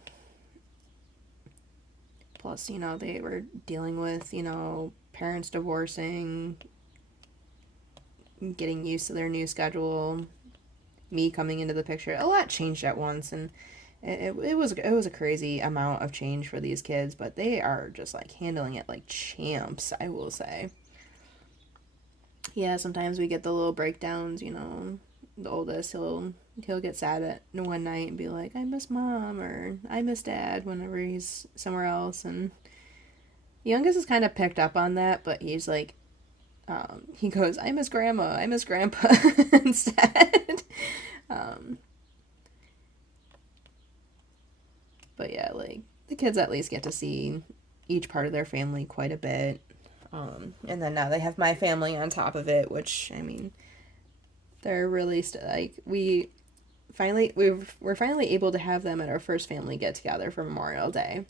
Plus, they were dealing with, parents divorcing, getting used to their new schedule, me coming into the picture. A lot changed at once, and it was a crazy amount of change for these kids, but they are just like handling it like champs, I will say. Yeah, sometimes we get the little breakdowns, the oldest, he'll get sad at one night and be like, I miss mom, or I miss dad, whenever he's somewhere else. And the youngest has kind of picked up on that, but he's like, he goes, I miss grandma, I miss grandpa instead. um, but yeah, like, the kids at least get to see each part of their family quite a bit. And then now they have my family on top of it, which, I mean, they're really like, we're finally able to have them at our first family get together for Memorial Day.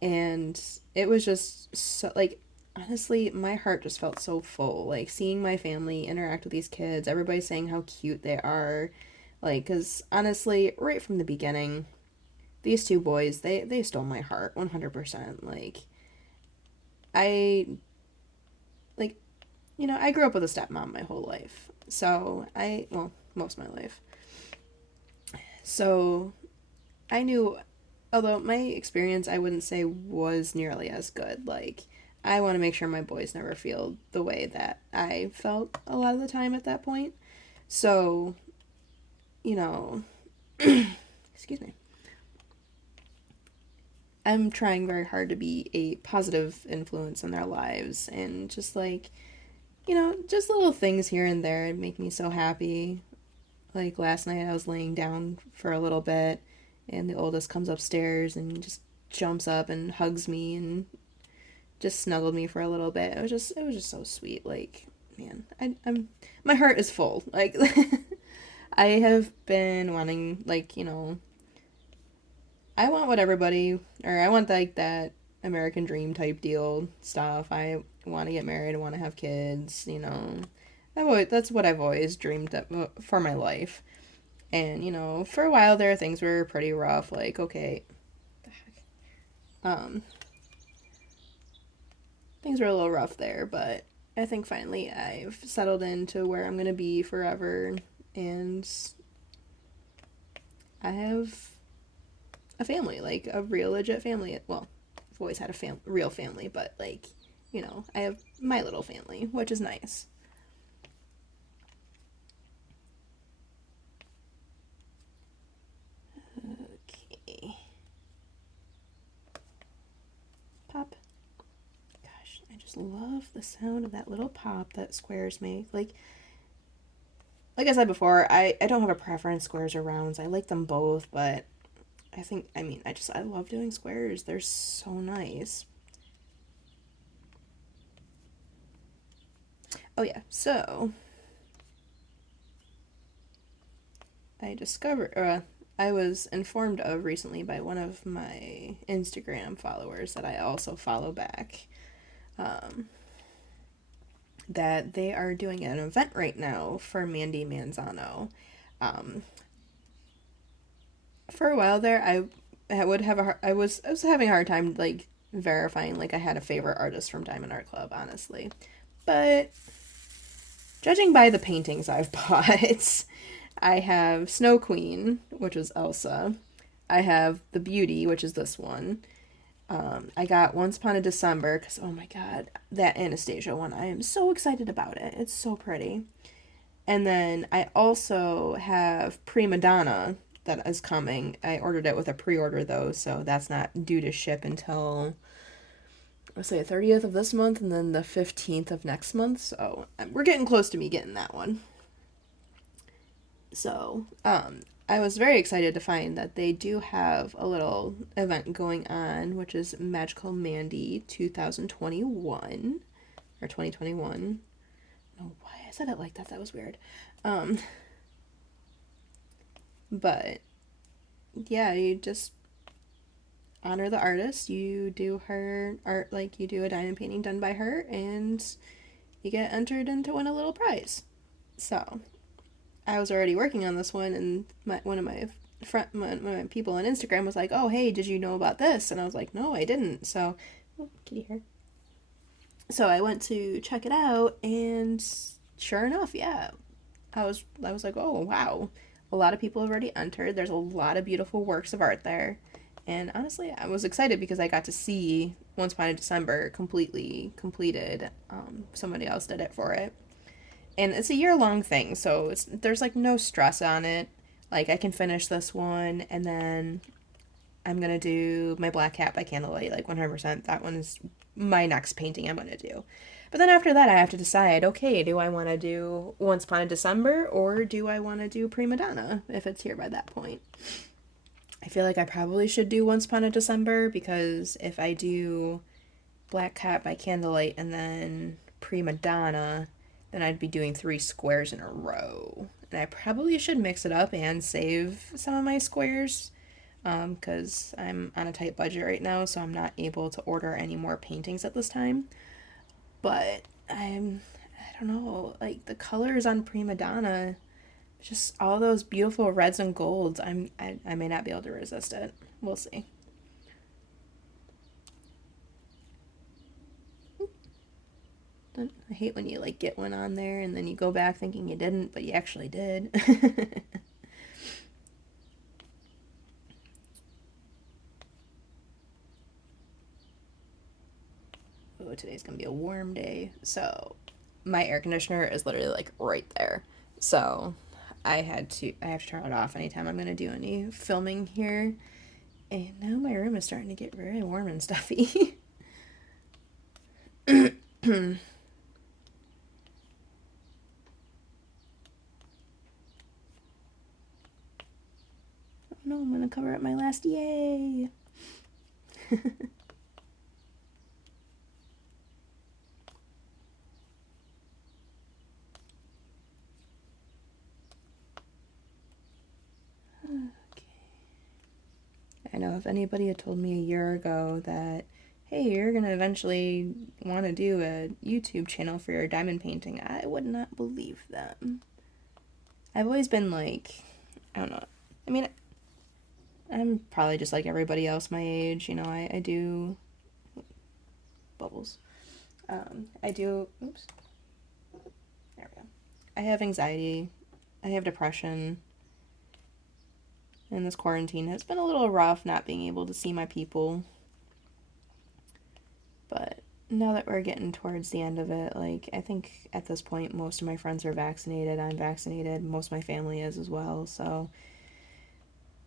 And it was just so, like, honestly, my heart just felt so full. Like, seeing my family interact with these kids, everybody saying how cute they are. Like, because honestly, right from the beginning, these two boys, they stole my heart 100%. Like, I, like, I grew up with a stepmom my whole life. So, well, most of my life. So, I knew, although my experience I wouldn't say was nearly as good. Like, I want to make sure my boys never feel the way that I felt a lot of the time at that point. So, you know, excuse me. I'm trying very hard to be a positive influence in their lives, and just like, just little things here and there make me so happy. Like last night I was laying down for a little bit, and the oldest comes upstairs and just jumps up and hugs me and just snuggled me for a little bit. It was just so sweet. Like, man, I'm my heart is full. Like, I have been wanting, like, I want what everybody, or I want like that American dream type deal stuff. I want to get married. I want to have kids. That's what I've always dreamed of for my life. And, for a while there, things were pretty rough. Like, okay, um, things were a little rough there, but I think finally I've settled into where I'm gonna be forever, and I have a family, like a real legit family. Well, I've always had a real family, but like, I have my little family, which is nice. Okay, pop. Gosh, I just love the sound of that little pop that squares make. Like I said before, I don't have a preference, squares or rounds. I like them both, but I love doing squares. They're so nice. Oh yeah, so I was informed of recently by one of my Instagram followers that I also follow back, um, that they are doing an event right now for Mandy Manzano. Um, for a while there, I would have I was having a hard time like verifying like I had a favorite artist from Diamond Art Club, honestly, but judging by the paintings I've bought, I have Snow Queen, which is Elsa. I have The Beauty, which is this one. I got Once Upon a December because, oh my god, that Anastasia one. I am so excited about it. It's so pretty. And then I also have Prima Donna that is coming. I ordered it with a pre-order though, so that's not due to ship until, let's say, 30th of this month and then the 15th of next month. So we're getting close to me getting that one. So, I was very excited to find that they do have a little event going on, which is Magical Mandy 2021 or 2021. No, why I said it like that. That was weird. Um, but yeah, honor the artist. You do her art, like you do a diamond painting done by her, and you get entered in to win a little prize. So I was already working on this one, and one of my people on Instagram was like, "Oh, hey, did you know about this?" And I was like, "No, I didn't." So, oh, kitty hair. So I went to check it out, and sure enough, yeah, I was like, "Oh, wow." A lot of people have already entered. There's a lot of beautiful works of art there. And honestly, I was excited because I got to see Once Upon a December completely completed. Somebody else did it for it. And it's a year-long thing, so there's like no stress on it. Like I can finish this one, and then I'm gonna do my Black Cat by Candlelight, like 100%. That one is my next painting I'm gonna do. But then after that, I have to decide, okay, do I want to do Once Upon a December, or do I want to do Prima Donna if it's here by that point? I feel like I probably should do Once Upon a December, because if I do Black Cat by Candlelight and then Prima Donna, then I'd be doing 3 squares in a row. And I probably should mix it up and save some of my squares, because I'm on a tight budget right now, so I'm not able to order any more paintings at this time. But I don't know, like the colors on Prima Donna, just all those beautiful reds and golds. I may not be able to resist it. We'll see. I hate when you like get one on there and then you go back thinking you didn't, but you actually did. Oh, today's gonna be a warm day. So my air conditioner is literally like right there. So I have to turn it off anytime I'm gonna do any filming here. And now my room is starting to get very warm and stuffy. No, I'm gonna cover up my last yay. Okay. I know if anybody had told me a year ago that, hey, you're gonna eventually want to do a YouTube channel for your diamond painting, I would not believe them. I've always been like, I don't know. I mean, I'm probably just like everybody else my age. You know, I do bubbles. I do. Oops. There we go. I have anxiety. I have depression. And this quarantine has been a little rough, not being able to see my people. But now that we're getting towards the end of it, like, I think at this point most of my friends are vaccinated. I'm vaccinated. Most of my family is as well. So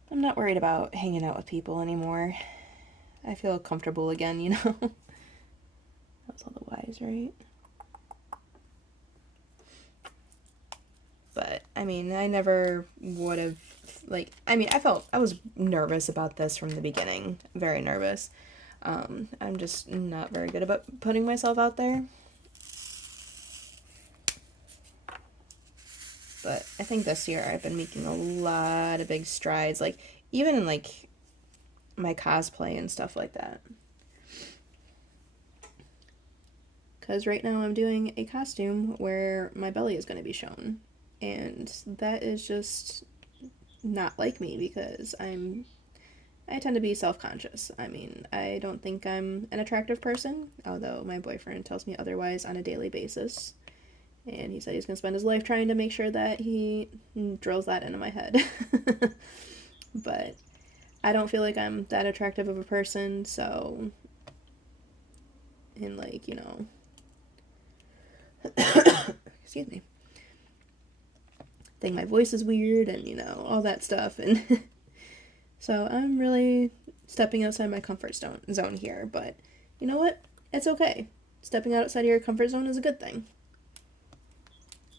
I'm not worried about hanging out with people anymore. I feel comfortable again, you know? That's all the Y's, right? But, I mean, I never would have, like, I was nervous about this from the beginning. Very nervous. I'm just not very good about putting myself out there. But I think this year I've been making a lot of big strides, like, even in, like, my cosplay and stuff like that. Because right now I'm doing a costume where my belly is going to be shown. And that is just not like me, because I tend to be self-conscious. I mean, I don't think I'm an attractive person, although my boyfriend tells me otherwise on a daily basis. And he said he's going to spend his life trying to make sure that he drills that into my head. But I don't feel like I'm that attractive of a person, so, and like, you know, excuse me, think my voice is weird and, you know, all that stuff. And so I'm really stepping outside my comfort zone here. But you know what? It's okay. Stepping outside of your comfort zone is a good thing.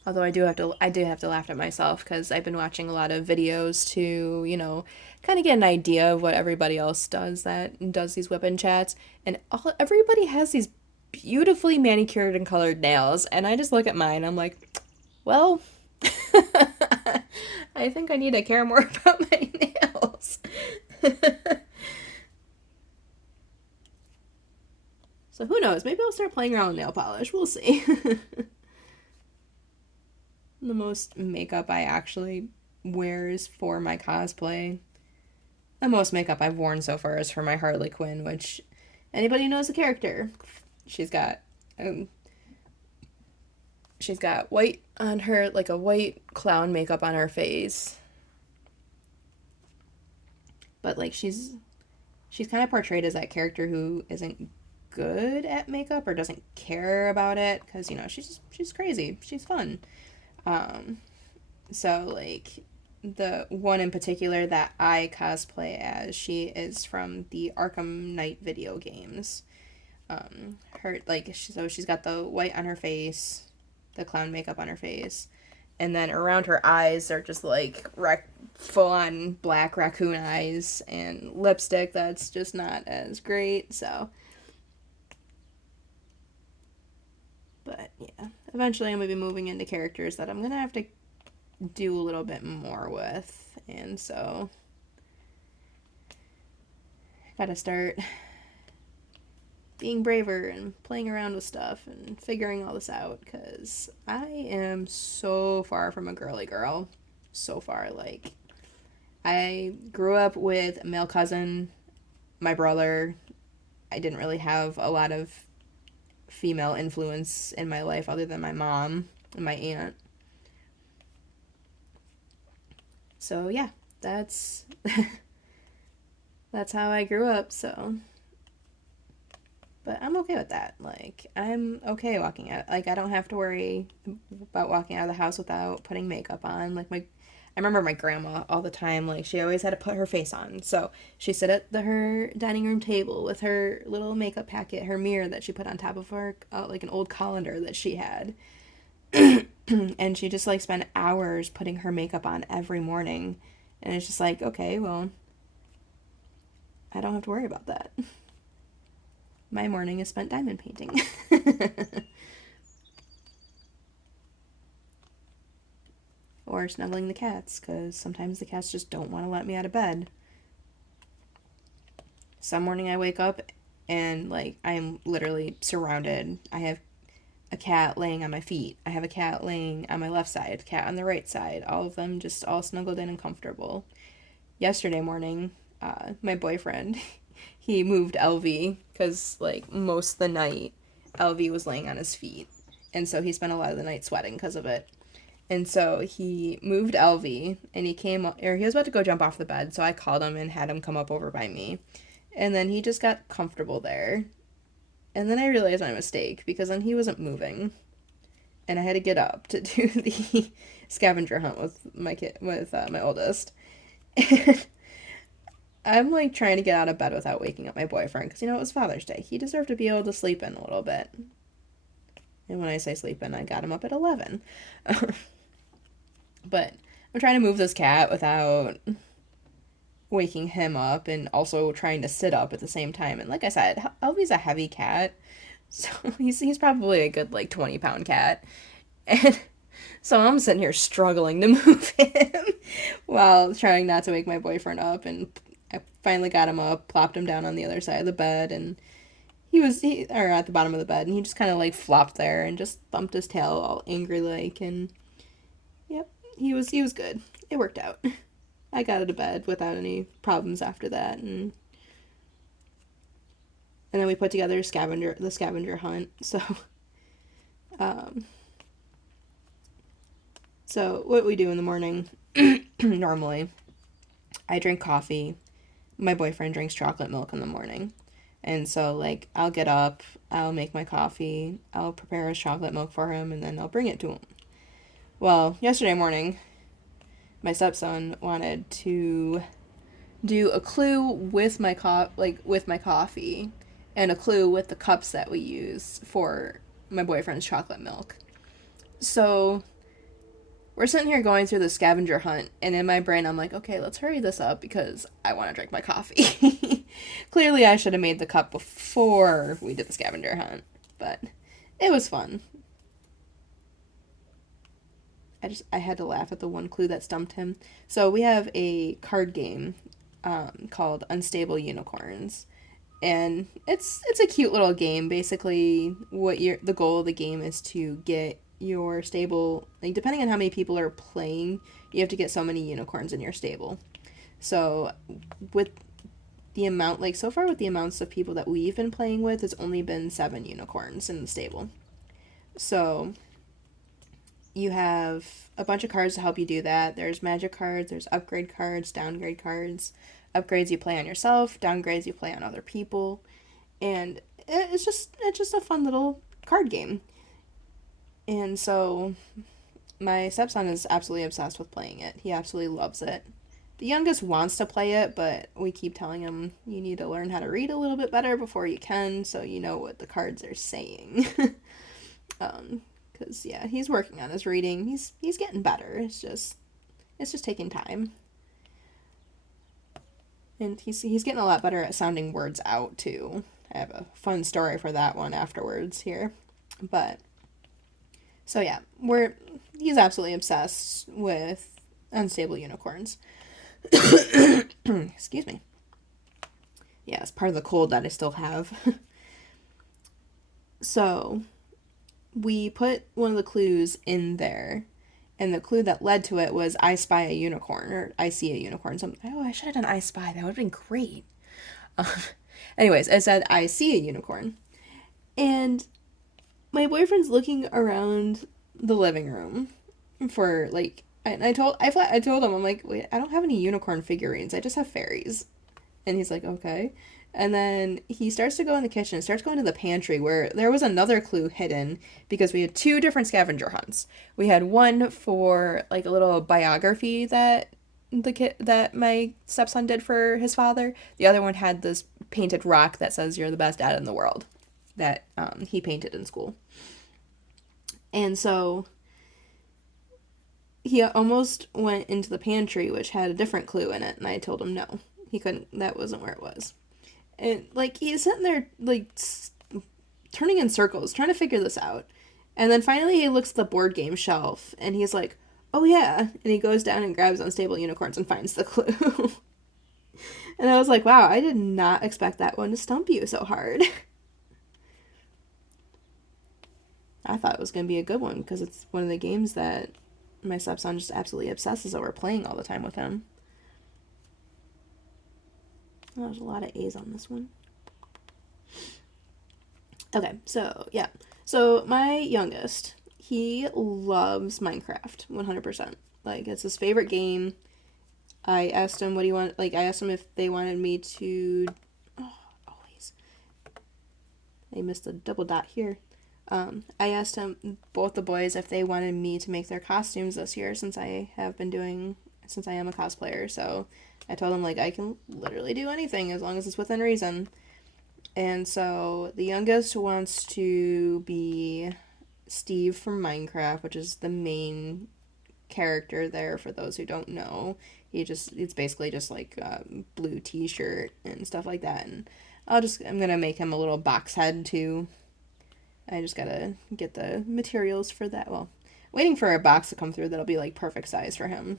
Although I do have to laugh at myself, because I've been watching a lot of videos to, you know, kind of get an idea of what everybody else does that does these WIP and Chats, and everybody has these beautifully manicured and colored nails, and I just look at mine, I'm like, well, I think I need to care more about my nails. So who knows? Maybe I'll start playing around with nail polish. We'll see. The most makeup I actually wear is for my cosplay. The most makeup I've worn so far is for my Harley Quinn, which anybody who knows the character, she's got um, she's got white on her, like a white clown makeup on her face. But like she's kind of portrayed as that character who isn't good at makeup or doesn't care about it because she's crazy, she's fun. So like the one in particular that I cosplay as, she is from the Arkham Knight video games. She's got the white on her face, the clown makeup on her face, and then around her eyes are just like full on black raccoon eyes and lipstick that's just not as great. So, but yeah, eventually I'm gonna be moving into characters that I'm gonna have to do a little bit more with, and so gotta start being braver and playing around with stuff and figuring all this out, because I am so far from a girly girl. So far. Like, I grew up with a male cousin, my brother. I didn't really have a lot of female influence in my life other than my mom and my aunt. So yeah, that's that's how I grew up. So, but I'm okay with that. Like, I'm okay walking out. Like, I don't have to worry about walking out of the house without putting makeup on. Like, I remember my grandma all the time, like, she always had to put her face on. So she'd sit at her dining room table with her little makeup packet, her mirror that she put on top of her, like an old colander that she had. And she just, like, spent hours putting her makeup on every morning. And it's just like, okay, well, I don't have to worry about that. My morning is spent diamond painting. Or snuggling the cats, because sometimes the cats just don't want to let me out of bed. Some morning I wake up and, like, I am literally surrounded. I have a cat laying on my feet. I have a cat laying on my left side, a cat on the right side. All of them just all snuggled in and comfortable. Yesterday morning, my boyfriend, he moved LV because, like, most of the night, LV was laying on his feet. And so he spent a lot of the night sweating because of it. And so he moved LV, and he was about to go jump off the bed, so I called him and had him come up over by me. And then he just got comfortable there. And then I realized my mistake, because then he wasn't moving. And I had to get up to do the scavenger hunt with my oldest. And I'm, like, trying to get out of bed without waking up my boyfriend, because, it was Father's Day. He deserved to be able to sleep in a little bit. And when I say sleep in, I got him up at 11. But I'm trying to move this cat without waking him up, and also trying to sit up at the same time. And like I said, Elvy's a heavy cat, so he's probably a good, like, 20-pound cat. And so I'm sitting here struggling to move him while trying not to wake my boyfriend up. And I finally got him up, plopped him down on the other side of the bed, and or at the bottom of the bed, and he just kind of, like, flopped there and just thumped his tail all angry like, and yep, he was good. It worked out. I got out of bed without any problems after that, and then we put together the scavenger hunt. So what we do in the morning, normally, I drink coffee. My boyfriend drinks chocolate milk in the morning. And so, like, I'll get up, I'll make my coffee, I'll prepare his chocolate milk for him, and then I'll bring it to him. Well, yesterday morning, my stepson wanted to do a clue with my coffee, and a clue with the cups that we use for my boyfriend's chocolate milk. So we're sitting here going through the scavenger hunt, and in my brain I'm like, okay, let's hurry this up because I want to drink my coffee. Clearly I should have made the cup before we did the scavenger hunt, but it was fun. I had to laugh at the one clue that stumped him. So we have a card game called Unstable Unicorns, And it's a cute little game. Basically, the goal of the game is to get your stable, like depending on how many people are playing, you have to get so many unicorns in your stable. So with the amount, like so far with the amounts of people that we've been playing with, it's only been 7 unicorns in the stable. So you have a bunch of cards to help you do that. There's magic cards, there's upgrade cards, downgrade cards. Upgrades you play on yourself, downgrades you play on other people, and it's just a fun little card game. And so my stepson is absolutely obsessed with playing it. He absolutely loves it. The youngest wants to play it, but we keep telling him you need to learn how to read a little bit better before you can, so you know what the cards are saying. Because yeah, he's working on his reading. He's getting better. It's just taking time. And he's getting a lot better at sounding words out too. I have a fun story for that one afterwards here. But so yeah, he's absolutely obsessed with unstable unicorns. Excuse me. Yeah, it's part of the cold that I still have. So we put one of the clues in there, and the clue that led to it was I spy a unicorn, or I see a unicorn. So I'm like, I should have done I spy. That would have been great. Um, Anyways, it said I see a unicorn. And my boyfriend's looking around the living room for like, and I told him, I'm like, wait, I don't have any unicorn figurines. I just have fairies. And he's like, okay. And then he starts to go in the kitchen, starts going to the pantry where there was another clue hidden because we had 2 different scavenger hunts. We had one for like a little biography that that my stepson did for his father. The other one had this painted rock that says you're the best dad in the world that he painted in school. And so he almost went into the pantry, which had a different clue in it, and I told him no, he couldn't. That wasn't where it was. And like he's sitting there like turning in circles trying to figure this out, and then finally he looks at the board game shelf and he's like, oh yeah, and he goes down and grabs unstable unicorns and finds the clue. And I was like, wow, I did not expect that one to stump you so hard. I thought it was going to be a good one because it's one of the games that my stepson just absolutely obsesses over playing all the time with him. Oh, there's a lot of A's on this one. Okay, so yeah. So my youngest, he loves Minecraft 100%. Like, it's his favorite game. I asked him what he wanted. Like, I asked him if they wanted me to. Oh, always. I missed a double dot here. I asked him, both the boys, if they wanted me to make their costumes this year since I am a cosplayer. So I told him, like, I can literally do anything as long as it's within reason. And so the youngest wants to be Steve from Minecraft, which is the main character there for those who don't know. It's basically just like a blue t-shirt and stuff like that. And I'm gonna make him a little box head too. I just gotta get the materials for that. Well, waiting for a box to come through that'll be like perfect size for him.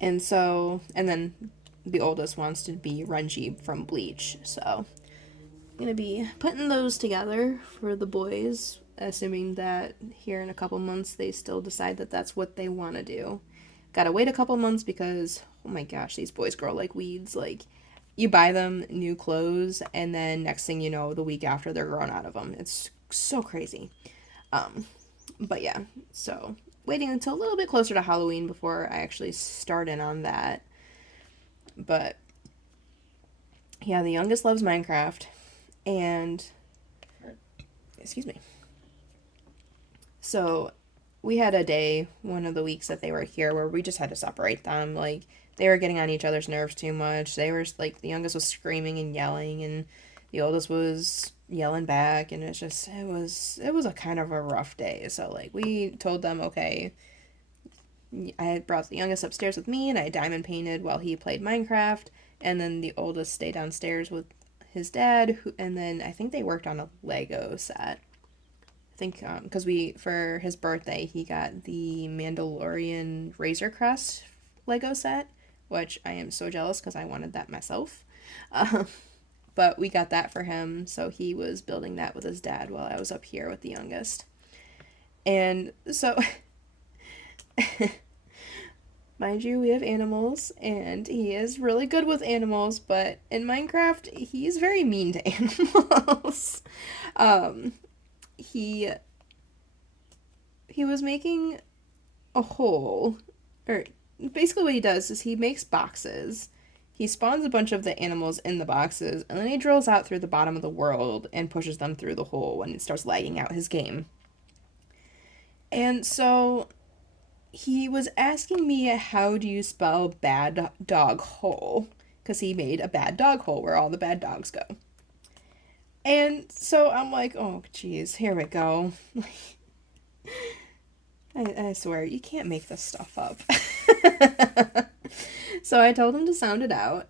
And then the oldest wants to be Renji from Bleach. So I'm gonna be putting those together for the boys, assuming that here in a couple months they still decide that that's what they want to do. Gotta wait a couple months because, oh my gosh, these boys grow like weeds. Like, you buy them new clothes, and then next thing you know, the week after, they're grown out of them. It's so crazy. But yeah, so waiting until a little bit closer to Halloween before I actually start in on that. But yeah, the youngest loves Minecraft, and excuse me. So we had a day, one of the weeks that they were here, where we just had to separate them. Like, they were getting on each other's nerves too much. They were like, the youngest was screaming and yelling, and the oldest was yelling back, and it was a kind of a rough day. So like, we told them, okay, I had brought the youngest upstairs with me, and I diamond painted while he played Minecraft, and then the oldest stayed downstairs with his dad, and then I think they worked on a Lego set. I think because for his birthday, he got the Mandalorian Razor Crest Lego set, which I am so jealous because I wanted that myself. but we got that for him, so he was building that with his dad while I was up here with the youngest. And so, mind you, we have animals, and he is really good with animals, but in Minecraft, he's very mean to animals. He was making a hole, or basically what he does is he makes boxes. He spawns a bunch of the animals in the boxes, and then he drills out through the bottom of the world and pushes them through the hole when it starts lagging out his game. And so he was asking me, how do you spell bad dog hole? Because he made a bad dog hole where all the bad dogs go. And so I'm like, oh, geez, here we go. I swear, you can't make this stuff up. So I told him to sound it out.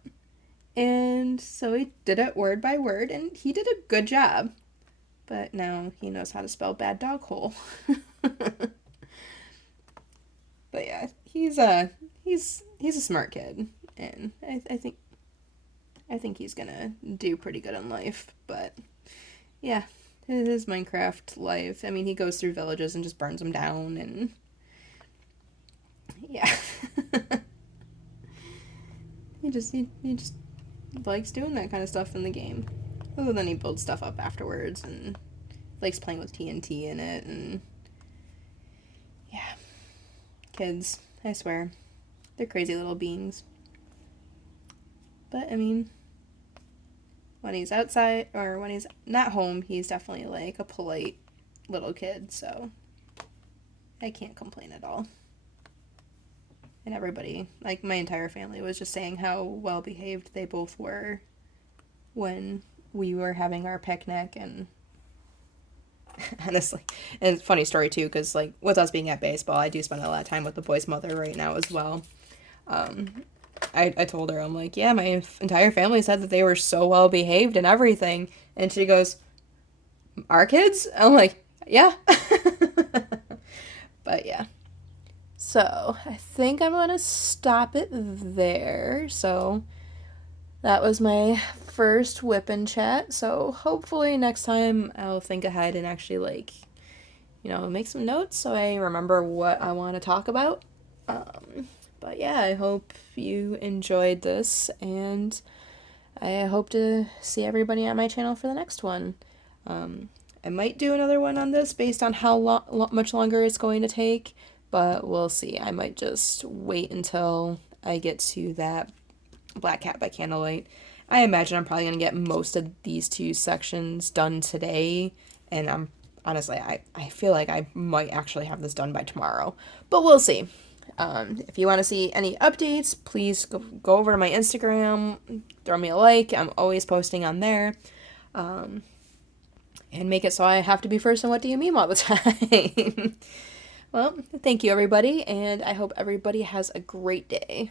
And so he did it word by word, and he did a good job. But now he knows how to spell bad dog hole. But yeah, he's a smart kid, and I think he's gonna do pretty good in life. But yeah, his Minecraft life. I mean, he goes through villages and just burns them down, and yeah, he just likes doing that kind of stuff in the game. Other than he builds stuff up afterwards and likes playing with TNT in it, and yeah. Kids, I swear, they're crazy little beings. But I mean, when he's outside or when he's not home, he's definitely like a polite little kid, so I can't complain at all. And everybody, like my entire family, was just saying how well behaved they both were when we were having our picnic. And honestly, and it's a funny story too, because like with us being at baseball, I do spend a lot of time with the boy's mother right now as well. I told her, I'm like, yeah, my entire family said that they were so well behaved and everything, and she goes, our kids? I'm like, yeah. But yeah, so I think I'm gonna stop it there. So that was my first WIP and Chat, so hopefully next time I'll think ahead and actually, like, make some notes so I remember what I want to talk about. But yeah, I hope you enjoyed this, and I hope to see everybody on my channel for the next one. I might do another one on this based on how much longer it's going to take, but we'll see. I might just wait until I get to that Black Cat by Candlelight. I imagine I'm probably going to get most of these two sections done today, and honestly, I feel like I might actually have this done by tomorrow, but we'll see. If you want to see any updates, please go over to my Instagram, throw me a like. I'm always posting on there, and make it so I have to be first on What Do You Meme all the time. Well, thank you everybody, and I hope everybody has a great day.